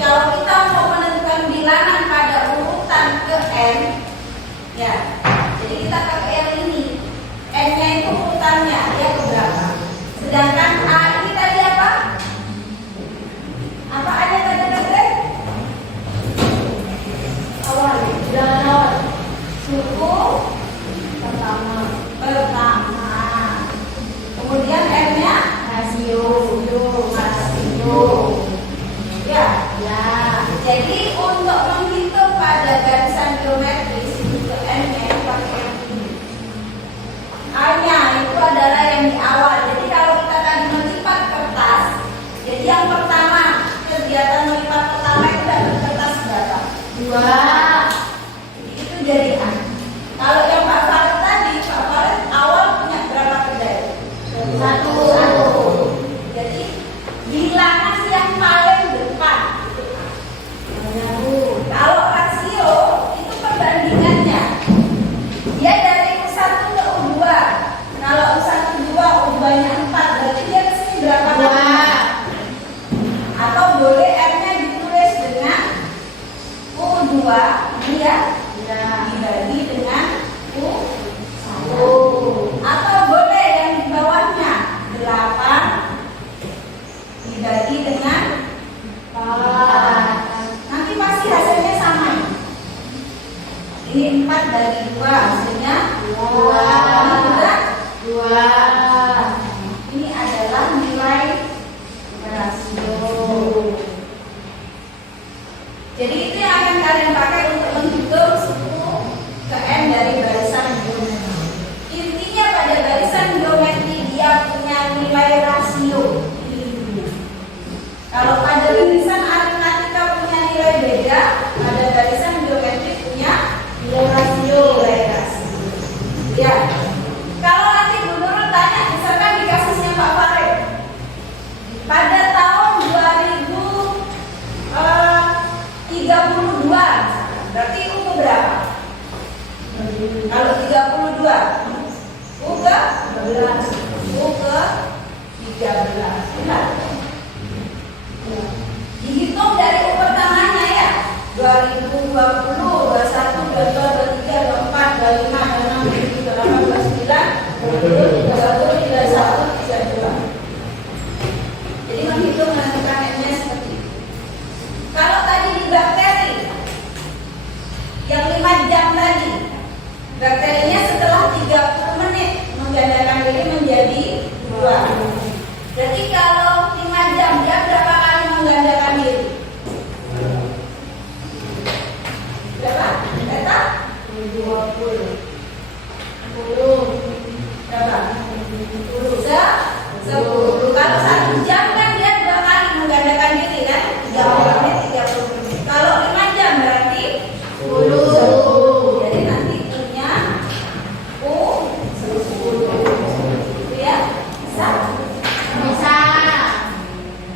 kalau kita mau menentukan bilangan pada urutan ke n, ya, jadi kita pakai yang ini. N-nya itu urutannya, dia ke berapa? Sedangkan A ini tadi apa? Apa A-nya tadi Andre? Awal, bilangan awal. Suku pertama. Kemudian M-nya Rasio. ya. Ya. Jadi untuk menghitung pada barisan geometris untuk N-nya itu pakai yang ini. A-nya itu adalah yang di awal. Jadi kalau kita tadi melipat kertas, jadi yang pertama kegiatan melipat pertama itu dapat kertas berapa? 2. Itu jadi A. Kalau yang Pak Farid tadi, Pak Farid awal punya berapa kedai? 1. Jadi bilangan yang paling depan. Kalau rasio itu perbandingannya, dia dari U1 ke U2. Kalau U1 2, U2-nya 4, berarti dia kesini berapa kali? 2. Atau boleh R-nya ditulis dengan U2, ini ya, dibagi dengan U1. Atau boleh yang di bawahnya 8 dibagi dengan 4. Nanti pasti hasilnya sama. Ini 4 bagi 2, hasilnya 2. Ini adalah nilai rasio. Jadi itu yang akan kalian pakai untuk menghitung suku ke n dari barisan geometri. Intinya pada barisan geometri dia punya nilai rasio. Kalau pada barisan aritmatika punya nilai beda, pada barisan geometri punya nilai rasio. Ya. Kalau nanti Bu Nurul tanya, misalkan di kasusnya Pak Farid, pada tahun 2032, berarti U ke berapa? Kalau 32, U ke 13, U ke 13. Benar? Dihitung dari U pertamanya ya, 2020, 21, 22, 23, 24, 25, 26, 27, 28, 29, 30, 31, 31, 32. Jadi menghitung menentukan n-nya seperti itu. Kalau tadi di bakteri yang 5 jam tadi, bakterinya setelah 30 menit menggandakan diri menjadi 2. Jadi kalau 5 jam dia berapa kali menggandakan diri? Berapa? Berapa? 20. Berapa? 10. Kalau 1 jam kan dia 2 kali menggandakan diri kan? 30 menit, 30 menit. Kalau 5 jam berarti 10. Jadi nanti punya U 10. Ya? Bisa? Bisa.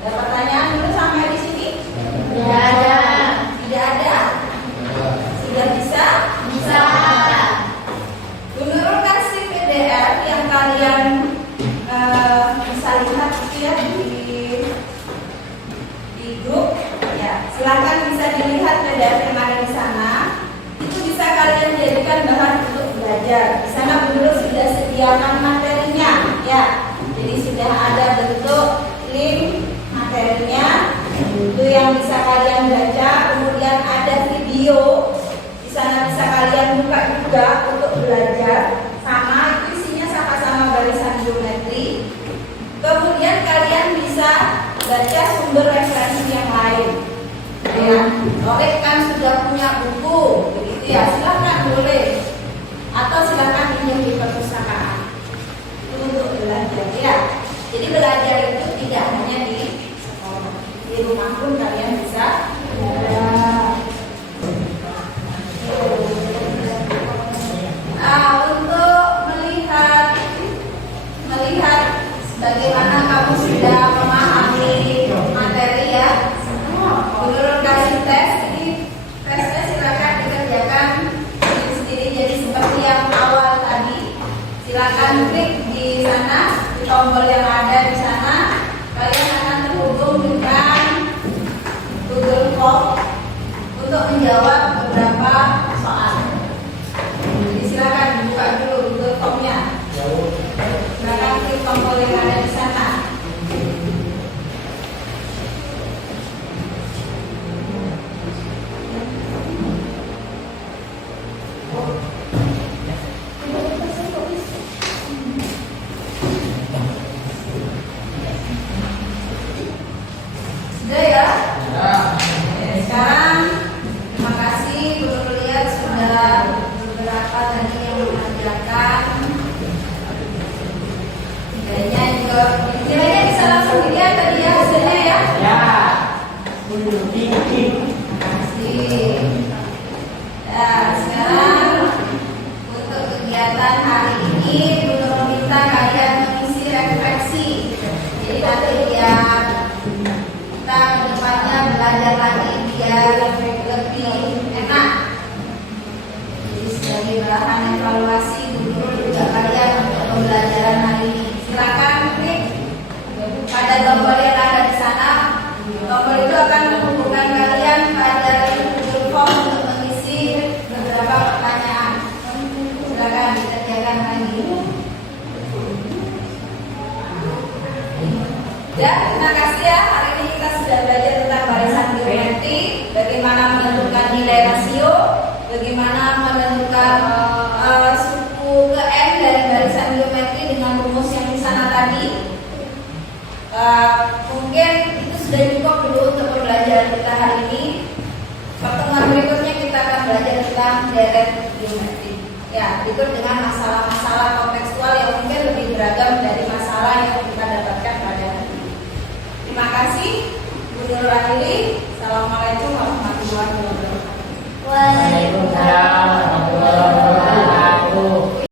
Ada pertanyaan dulu sampai di sini? Tidak ada. Tidak ada? Sudah bisa? Bisa. Bu Nurul kasih PDF yang kalian bisa lihat itu ya di grup. Ya, silakan bisa dilihat PDF yang ada di sana. Itu bisa kalian jadikan bahan untuk belajar. Di sana Bu Nurul sudah sediakan materinya, ya. Jadi sudah ada bentuk link materinya. Itu yang bisa kalian baca. Kemudian ada video. Di sana bisa kalian buka juga untuk belajar. Sama itu isinya sama-sama barisan baca sumber referensi yang lain. Ya, Lorik kan sudah punya buku, begitu ya, silakan boleh. Atau silakan pinjam di perpustakaan. Itu untuk belajar ya. Jadi belajar itu tidak hanya di sekolah, di rumah pun kalian bisa belajar. Untuk melihat bagaimana kamu sudah memahami materi ya, menurut kasih tes, ini tesnya silakan dikerjakan sendiri. Jadi seperti yang awal tadi, silakan klik di sana, di tombol yang ada di sana, kalian akan terhubung dengan Google Form untuk menjawab beberapa soal. Jadi silakan dibuka dulu Google Form-nya. Silakan klik tombol yang ada di sana. Sudah ya? Oke, sekarang terima kasih Bu Nurliat sudah beberapa tadi yang mengajarkan. Kiranya bisa langsung dilihat tadi ya hasilnya ya. Ya. Terima kasih. Nah, sekarang untuk kegiatan hari ini Bu Nur minta kalian mengisi refleksi. Jadi nanti biar kita kedepannya belajar lagi biar lebih enak. Jadi sebagai bahan evaluasi Bu Nur juga kalian untuk pembelajaran hari ini. Silakan klik pada tombol yang ada di sana. Tombol itu akan menghubungkan kalian pada Google Form untuk mengisi beberapa pertanyaan. Silakan dikerjakan lagi. Ya, terima kasih ya. Hari ini kita sudah belajar tentang barisan geometri, bagaimana menentukan nilai rasio, bagaimana menentukan suku ke n dari barisan geometri dengan rumus yang di sana tadi. Mungkin itu sudah cukup dulu untuk pembelajaran kita hari ini. Pertemuan berikutnya kita akan belajar tentang deret geometri. Ya, itu dengan masalah-masalah kontekstual yang mungkin lebih beragam dari masalah yang kita dapatkan pada hari ini. Terima kasih, Bu Nurul Akhili. Assalamualaikum warahmatullahi wabarakatuh. Waalaikumsalam warahmatullahi wabarakatuh.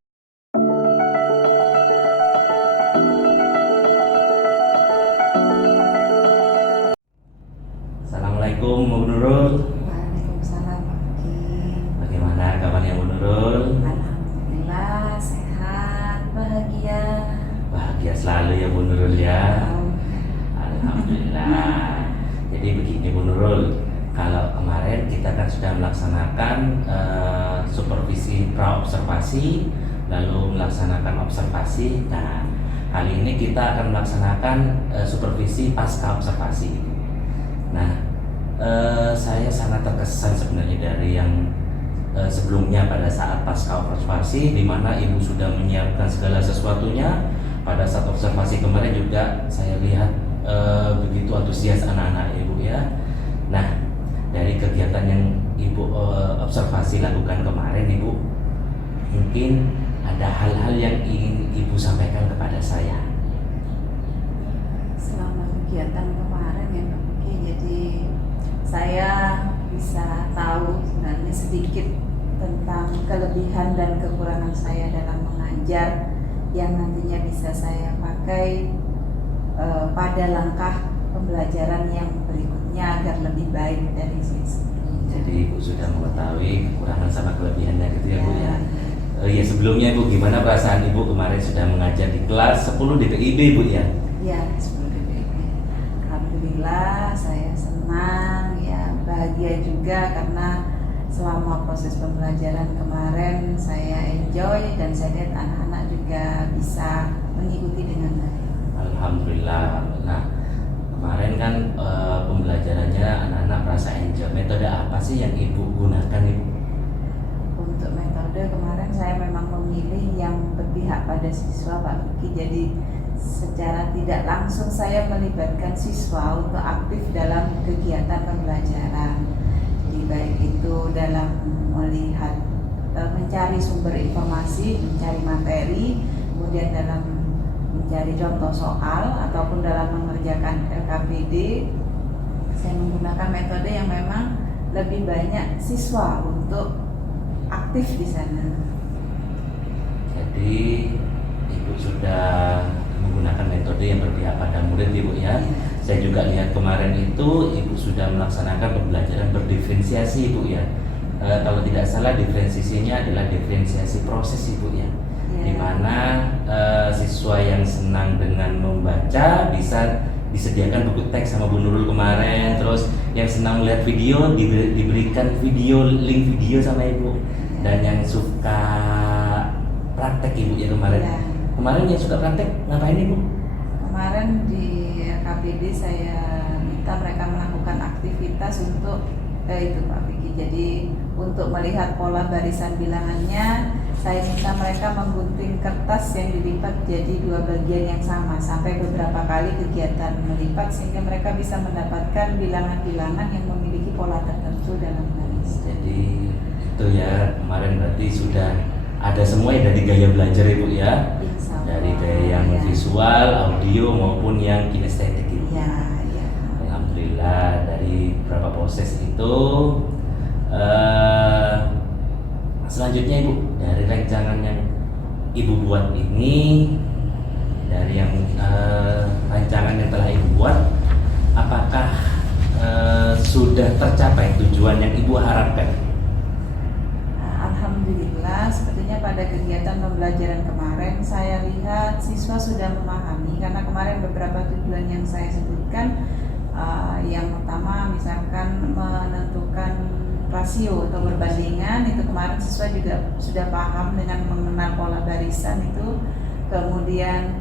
Assalamualaikum Bu Nurul. Waalaikumsalam Pak Ki. Bagaimana kabarnya Bu Nurul? Alhamdulillah sehat, bahagia. Bahagia selalu ya Bu Nurul ya. Alhamdulillah. Jadi begini Bu Nurul, kalau kemarin kita kan sudah melaksanakan supervisi pra-observasi, lalu melaksanakan observasi. Nah, kali ini kita akan melaksanakan supervisi pasca observasi. Nah, saya sangat terkesan sebenarnya dari yang sebelumnya pada saat pasca observasi, di mana Ibu sudah menyiapkan segala sesuatunya. Pada saat observasi kemarin juga saya lihat begitu antusias anak-anak Ibu ya. Nah, dari kegiatan yang Ibu observasi lakukan kemarin, Ibu mungkin ada hal-hal yang ingin Ibu sampaikan kepada saya. Selama kegiatan kemarin ya Pak Ki, jadi saya bisa tahu sebenarnya sedikit tentang kelebihan dan kekurangan saya dalam mengajar yang nantinya bisa saya pakai pada langkah pembelajaran yang berikutnya agar lebih baik dari sebelumnya. Jadi Ibu sudah mengetahui kekurangan sama kelebihannya gitu ya Bu ya. Ya sebelumnya Ibu, gimana perasaan Ibu kemarin sudah mengajar di kelas 10 di PIB Bu ya? Ya, 10 DPP. Alhamdulillah saya senang ya, bahagia juga karena selama proses pembelajaran kemarin saya enjoy dan saya lihat anak-anak juga bisa mengikuti dengan baik. Alhamdulillah. Nah, kemarin kan pembelajarannya anak-anak merasa enjoy. Metode apa sih yang Ibu gunakan Ibu? Untuk metode kemarin saya memang memilih yang berpihak pada siswa Pak Luki. Jadi secara tidak langsung saya melibatkan siswa untuk aktif dalam kegiatan pembelajaran. Jadi baik itu dalam melihat mencari sumber informasi, mencari materi, kemudian dalam mencari contoh soal ataupun dalam mengerjakan LKPD, saya menggunakan metode yang memang lebih banyak siswa untuk aktif di sana. Jadi Ibu sudah menggunakan metode yang berpihak pada murid, Ibu ya. Saya juga lihat kemarin itu Ibu sudah melaksanakan pembelajaran berdiferensiasi, Ibu ya. Kalau tidak salah diferensiasinya adalah diferensiasi proses, Ibu ya. Di mana siswa yang senang dengan membaca bisa disediakan buku teks sama Bu Nurul kemarin, terus yang senang melihat video diberikan link video sama Ibu, dan yang suka praktek Ibu ya kemarin. Kemarin yang suka praktek ngapain Ibu? Kemarin di KPD saya minta mereka melakukan aktivitas untuk itu Pak Vicky. Jadi untuk melihat pola barisan bilangannya, saya minta mereka menggunting kertas yang dilipat jadi 2 bagian yang sama sampai beberapa kali kegiatan melipat, sehingga mereka bisa mendapatkan bilangan-bilangan yang memiliki pola tertentu dalam baris. Jadi itu ya, kemarin berarti sudah ada semua ya, dari gaya belajar Ibu ya, dari gaya yang visual, audio maupun yang kinestetik Ibu. Ya. Alhamdulillah, dari beberapa proses itu selanjutnya Ibu, dari rancangan yang Ibu buat ini, dari yang rancangan yang telah Ibu buat, apakah sudah tercapai tujuan yang Ibu harapkan? Alhamdulillah, sepertinya pada kegiatan pembelajaran kemarin saya lihat siswa sudah memahami, karena kemarin beberapa tujuan yang saya sebutkan, yang pertama misalkan menentukan rasio atau perbandingan, itu kemarin siswa juga sudah paham dengan mengenal pola barisan itu. Kemudian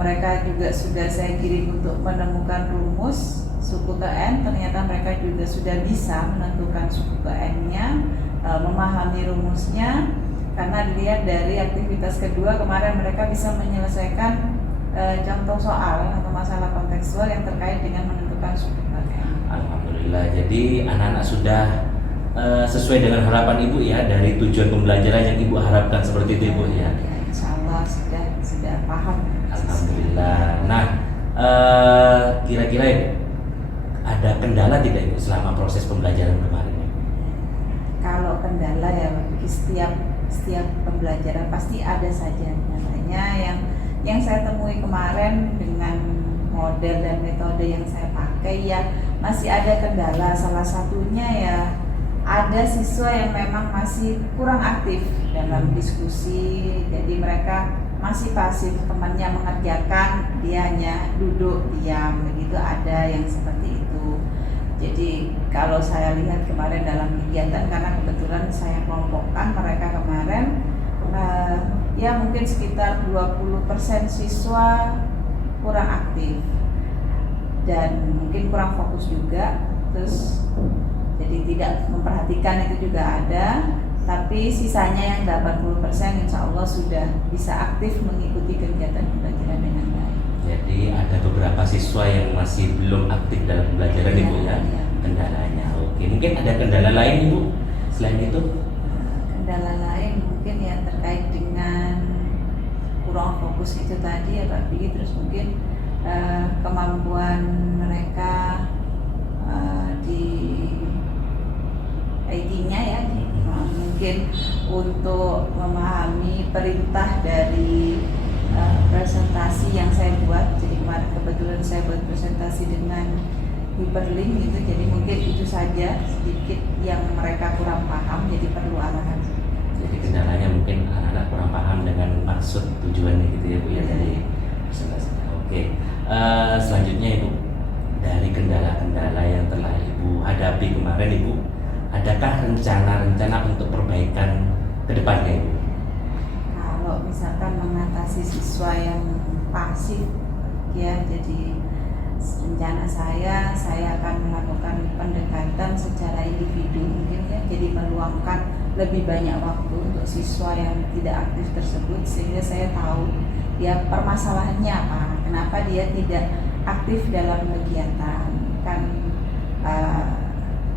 mereka juga sudah saya kirim untuk menemukan rumus suku ke N, ternyata mereka juga sudah bisa menentukan suku ke N-nya, memahami rumusnya, karena dilihat dari aktivitas kedua kemarin mereka bisa menyelesaikan contoh soal atau masalah kontekstual yang terkait dengan menentukan suku ke N. Alhamdulillah, jadi anak-anak sudah sesuai dengan harapan Ibu ya, dari tujuan pembelajaran yang Ibu harapkan seperti itu Ibu ya. Insya Allah sudah paham. Alhamdulillah. Nah, kira-kira Ibu, ada kendala tidak Ibu selama proses pembelajaran kemarin? Kalau kendala ya, setiap pembelajaran pasti ada saja. Namanya yang saya temui kemarin dengan model dan metode yang saya pakai ya masih ada kendala. Salah satunya ya, ada siswa yang memang masih kurang aktif dalam diskusi, jadi mereka masih pasif, temannya mengerjakan, dia hanya duduk diam, begitu, ada yang seperti itu. Jadi kalau saya lihat kemarin dalam kegiatan, karena kebetulan saya kelompokkan mereka kemarin, ya mungkin sekitar 20% siswa kurang aktif dan mungkin kurang fokus juga, terus jadi tidak memperhatikan itu juga ada, tapi sisanya yang 80% insya Allah sudah bisa aktif mengikuti kegiatan pembelajaran dengan baik. Jadi ada beberapa siswa yang masih belum aktif dalam pembelajaran Ibu ya, kendalanya. Oke, mungkin ada kendala lain Ibu selain itu? Kendala lain mungkin ya terkait dengan kurang fokus itu tadi ya Pak Bigi, terus mungkin kemampuan mereka di IT-nya ya, mungkin untuk memahami perintah dari presentasi yang saya buat. Jadi kemarin kebetulan saya buat presentasi dengan hyperlink gitu, jadi mungkin itu saja sedikit yang mereka kurang paham, jadi perlu arahan. Jadi kendalanya mungkin anak-anak kurang paham dengan maksud tujuannya gitu ya Bu ya, dari presentasinya. Oke, selanjutnya Ibu, dari kendala-kendala yang telah Ibu hadapi kemarin Ibu, adakah rencana-rencana untuk perbaikan ke depannya Ibu? Kalau misalkan mengatasi siswa yang pasif ya, jadi rencana saya akan melakukan pendekatan secara individu mungkin ya, jadi meluangkan lebih banyak waktu untuk siswa yang tidak aktif tersebut, sehingga saya tahu ya permasalahannya apa, kenapa dia tidak aktif dalam kegiatan kan.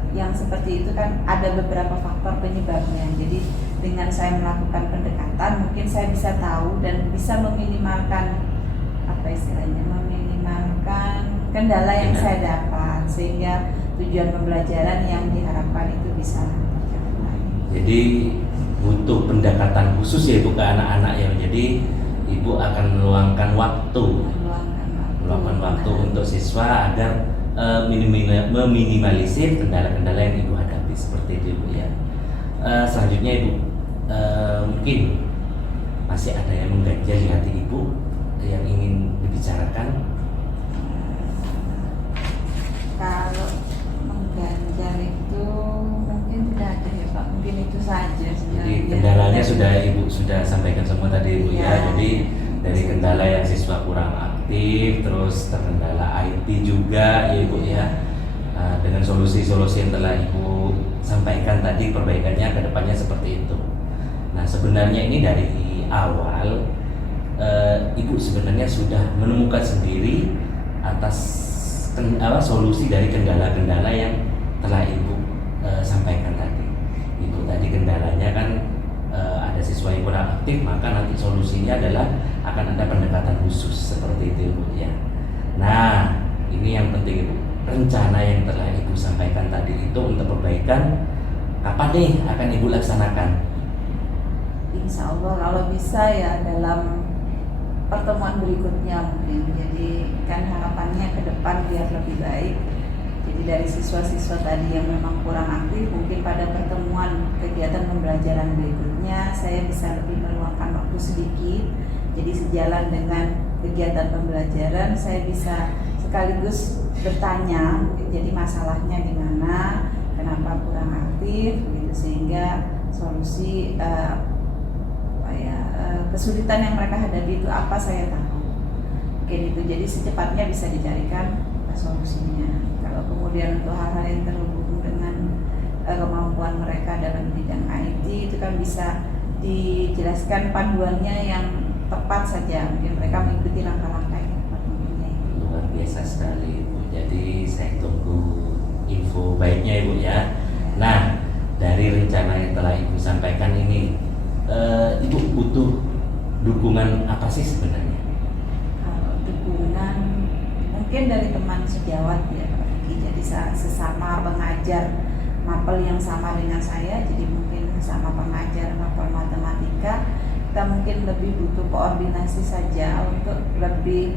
Yang seperti itu kan ada beberapa faktor penyebabnya. Jadi dengan saya melakukan pendekatan mungkin saya bisa tahu dan bisa meminimalkan apa istilahnya, meminimalkan kendala yang saya dapat sehingga tujuan pembelajaran yang diharapkan itu bisa tercapai lagi. Jadi butuh pendekatan khusus ya Ibu ke anak-anak ya. Jadi Ibu akan meluangkan waktu untuk siswa agar meminimalisir kendala-kendala yang Ibu hadapi seperti itu Ibu ya. Selanjutnya Ibu, mungkin masih ada yang mengganjal di hati Ibu yang ingin dibicarakan. Kalau mengganjal itu mungkin tidak ada ya Pak, mungkin itu saja sebenarnya. Jadi kendalanya Ibu sudah sampaikan semua tadi Ibu ya. Jadi dari kendala yang siswa kurang aktif, terus terkendala IT juga ya Ibu ya. Dengan solusi-solusi yang telah Ibu sampaikan tadi, perbaikannya ke depannya seperti itu. Nah sebenarnya ini dari awal Ibu sebenarnya sudah menemukan sendiri atas solusi dari kendala-kendala yang telah Ibu sampaikan tadi. Ibu tadi kendalanya kan ada siswa yang kurang aktif, maka nanti solusinya adalah akan ada pendekatan khusus seperti itu Ibu ya. Nah ini yang penting Ibu, rencana yang telah Ibu sampaikan tadi itu untuk perbaikan kapan nih akan Ibu laksanakan? Insya Allah kalau bisa ya dalam pertemuan berikutnya mungkin. Jadi kan harapannya ke depan biar lebih baik. Jadi dari siswa-siswa tadi yang memang kurang aktif, mungkin pada pertemuan kegiatan pembelajaran berikutnya saya bisa lebih meluangkan waktu sedikit. Jadi sejalan dengan kegiatan pembelajaran saya bisa sekaligus bertanya, jadi masalahnya di mana, kenapa kurang aktif, gitu, sehingga solusi kesulitan yang mereka hadapi itu apa saya tahu. Mungkin itu, jadi secepatnya bisa dicarikan solusinya. Kalau kemudian untuk hal-hal yang terhubung dengan kemampuan mereka dalam bidang IT itu kan bisa dijelaskan panduannya yang tepat saja. Mungkin mereka mengikuti langkah-langkah yang tepat tentunya. Luar biasa sekali Ibu. Jadi saya tunggu info baiknya Ibu ya. Nah dari rencana yang telah Ibu sampaikan ini, Ibu butuh dukungan apa sih sebenarnya? Kalau dukungan mungkin dari teman sejawat ya Pak Riki. Jadi sesama pengajar mapel yang sama dengan saya, jadi mungkin sama pengajar mapel matematika, kita mungkin lebih butuh koordinasi saja untuk lebih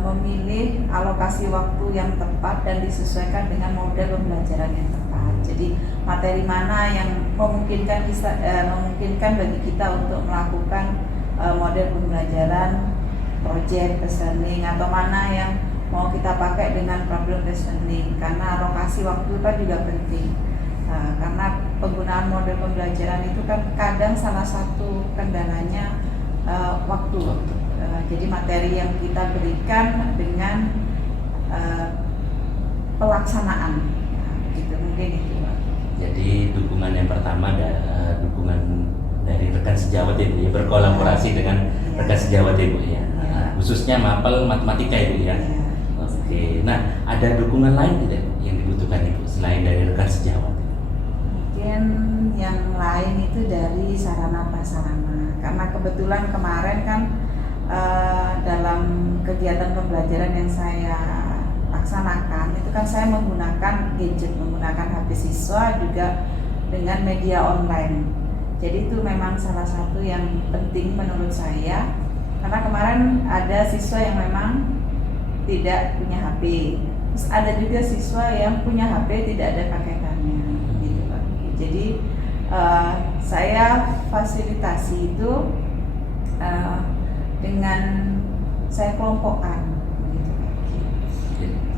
memilih alokasi waktu yang tepat dan disesuaikan dengan model pembelajaran yang tepat. Jadi materi mana yang memungkinkan bagi kita untuk melakukan model pembelajaran project based learning, atau mana yang mau kita pakai dengan problem based learning, karena alokasi waktu kan juga penting. Karena penggunaan model pembelajaran itu kan kadang salah satu kendalanya waktu. Jadi materi yang kita berikan dengan pelaksanaan, gitu mungkin itu. Jadi dukungan yang pertama dukungan dari rekan sejawat Ibu ya, berkolaborasi dengan rekan sejawat Ibu ya. Khususnya mapel matematika Ibu ya. Oke. Nah, ada dukungan lain tidak yang dibutuhkan Ibu selain dari rekan sejawat? Mungkin yang lain itu dari sarana prasarana. Karena kebetulan kemarin kan dalam kegiatan pembelajaran yang saya laksanakan itu kan saya menggunakan gadget, menggunakan HP siswa juga dengan media online. Jadi itu memang salah satu yang penting menurut saya, karena kemarin ada siswa yang memang tidak punya HP, terus ada juga siswa yang punya HP tidak ada paketannya, gitu Pak. Jadi saya fasilitasi itu dengan saya kelompokkan, gitu.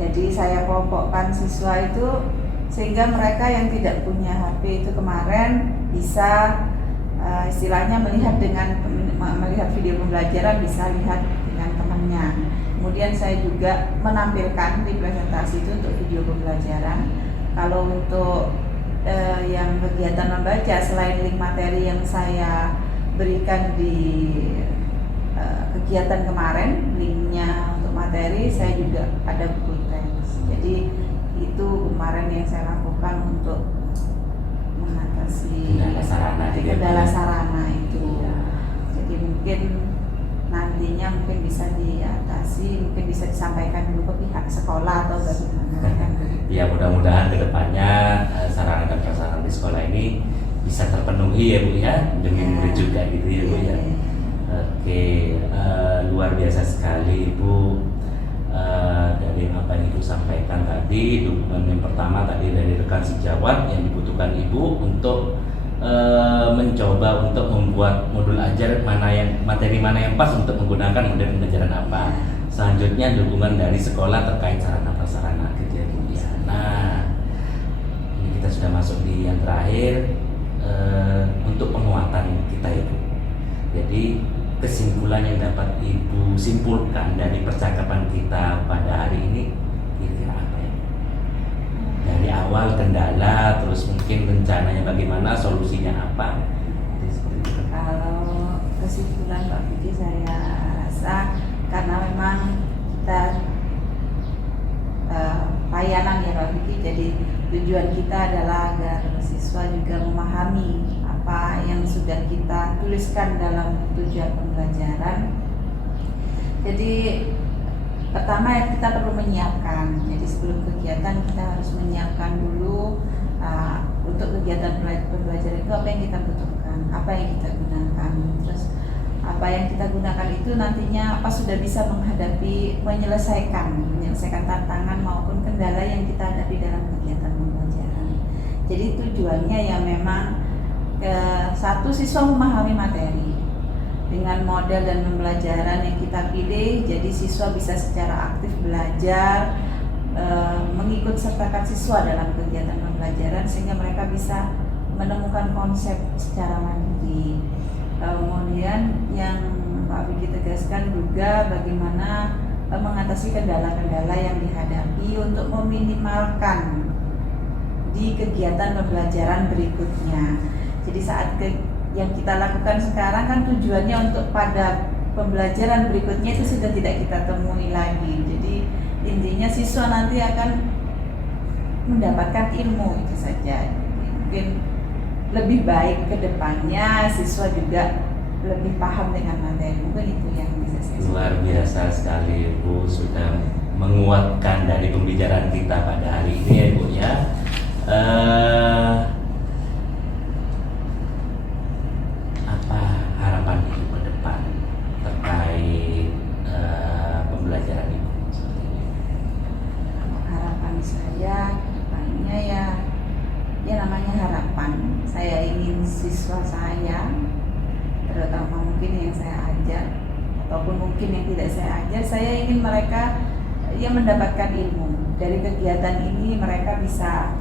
Jadi saya kelompokkan siswa itu sehingga mereka yang tidak punya HP itu kemarin bisa istilahnya melihat video pembelajaran, bisa lihat dengan temannya. Kemudian saya juga menampilkan di presentasi itu untuk video pembelajaran. Kalau untuk yang kegiatan membaca, selain link materi yang saya berikan di kegiatan kemarin, linknya untuk materi, saya juga ada buku teks. Jadi itu kemarin yang saya lakukan untuk mengatasi kendala sarana itu. Jadi mungkin nantinya mungkin bisa diatasi, mungkin bisa disampaikan dulu ke pihak sekolah atau bagaimana kan. Ya mudah-mudahan kedepannya sarana dan prasarana di sekolah ini bisa terpenuhi ya Bu ya, demi murid juga gitu ya Bu ya. Oke, luar biasa sekali Ibu. Dari apa yang Ibu sampaikan tadi, dukungan yang pertama tadi dari rekan sejawat yang dibutuhkan Ibu untuk mencoba untuk membuat modul ajar materi mana yang pas untuk menggunakan model pembelajaran apa. Selanjutnya dukungan dari sekolah terkait sarana prasarana gitu ya Bu ya. Nah, ini kita sudah masuk di yang terakhir untuk penguatan kita Ibu. Jadi kesimpulan yang dapat Ibu simpulkan dari percakapan kita pada hari ini kira-kira apa ya? Dari awal kendala, terus mungkin rencananya bagaimana, solusinya apa? Kalau kesimpulan Pak Vicky, saya rasa karena memang kita layanan ya Pak Vicky, jadi tujuan kita adalah agar siswa juga memahami apa yang sudah kita tuliskan dalam tujuan pembelajaran. Jadi pertama kita perlu menyiapkan. Jadi sebelum kegiatan kita harus menyiapkan dulu untuk kegiatan pembelajaran itu apa yang kita butuhkan, apa yang kita gunakan. Terus apa yang kita gunakan itu nantinya apa sudah bisa menyelesaikan tantangan maupun kendala yang kita hadapi dalam kegiatan pembelajaran. Jadi tujuannya ya memang satu, siswa memahami materi dengan model dan pembelajaran yang kita pilih. Jadi siswa bisa secara aktif belajar, mengikut sertakan siswa dalam kegiatan pembelajaran sehingga mereka bisa menemukan konsep secara mandiri. Kemudian yang Pak Vicky tegaskan juga bagaimana mengatasi kendala-kendala yang dihadapi untuk meminimalkan di kegiatan pembelajaran berikutnya. Jadi saat yang kita lakukan sekarang kan tujuannya untuk pada pembelajaran berikutnya itu sudah tidak kita temui lagi. Jadi intinya siswa nanti akan mendapatkan ilmu itu saja. Mungkin lebih baik ke depannya siswa juga lebih paham dengan materi. Mungkin itu yang bisa saya sampaikan. Luar biasa sekali Ibu, sudah menguatkan dari pembicaraan kita pada hari ini ya Ibu ya. Apa harapan Ibu ke depan terkait pembelajaran Ibu? Harapan saya ke depannya ya namanya harapan. Saya ingin siswa saya, terutama mungkin yang saya ajar ataupun mungkin yang tidak saya ajar, saya ingin mereka mendapatkan ilmu dari kegiatan ini. Mereka bisa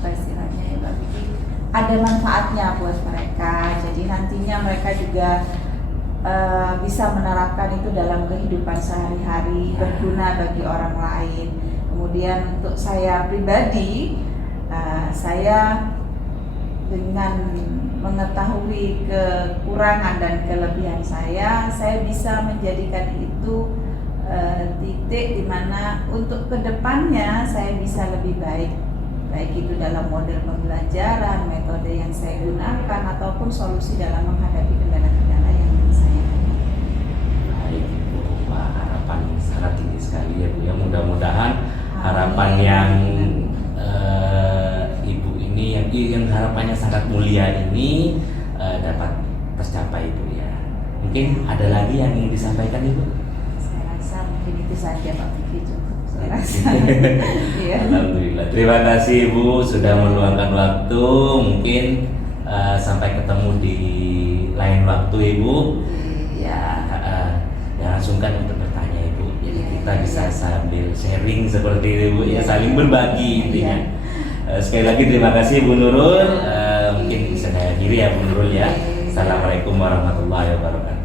istilahnya ya Mbak Vicky, ada manfaatnya buat mereka. Jadi nantinya mereka juga bisa menerapkan itu dalam kehidupan sehari-hari, berguna bagi orang lain. Kemudian untuk saya pribadi, saya dengan mengetahui kekurangan dan kelebihan saya bisa menjadikan itu titik di mana untuk kedepannya saya bisa lebih baik itu dalam model pembelajaran, metode yang saya gunakan ataupun solusi dalam menghadapi kendala-kendala yang saya hadapi. Baik Ibu, wah, harapan sangat tinggi sekali ya Bu ya. Mudah-mudahan harapan yang Ibu ini yang harapannya sangat mulia ini dapat tercapai Ibu ya. Mungkin ada lagi yang ingin disampaikan Ibu? Saya rasa mungkin itu saja Pak Vicky, cukup saya rasa. Iya. Alhamdulillah. Terima kasih Ibu sudah meluangkan waktu. Mungkin sampai ketemu di lain waktu Ibu. Ya, jangan sungkan untuk bertanya Ibu. Jadi kita bisa sambil sharing seperti itu Ibu ya, saling berbagi intinya. Sekali lagi terima kasih Bu Nurul. Mungkin bisa saya akhiri ya Bu Nurul ya. Assalamualaikum warahmatullahi wabarakatuh.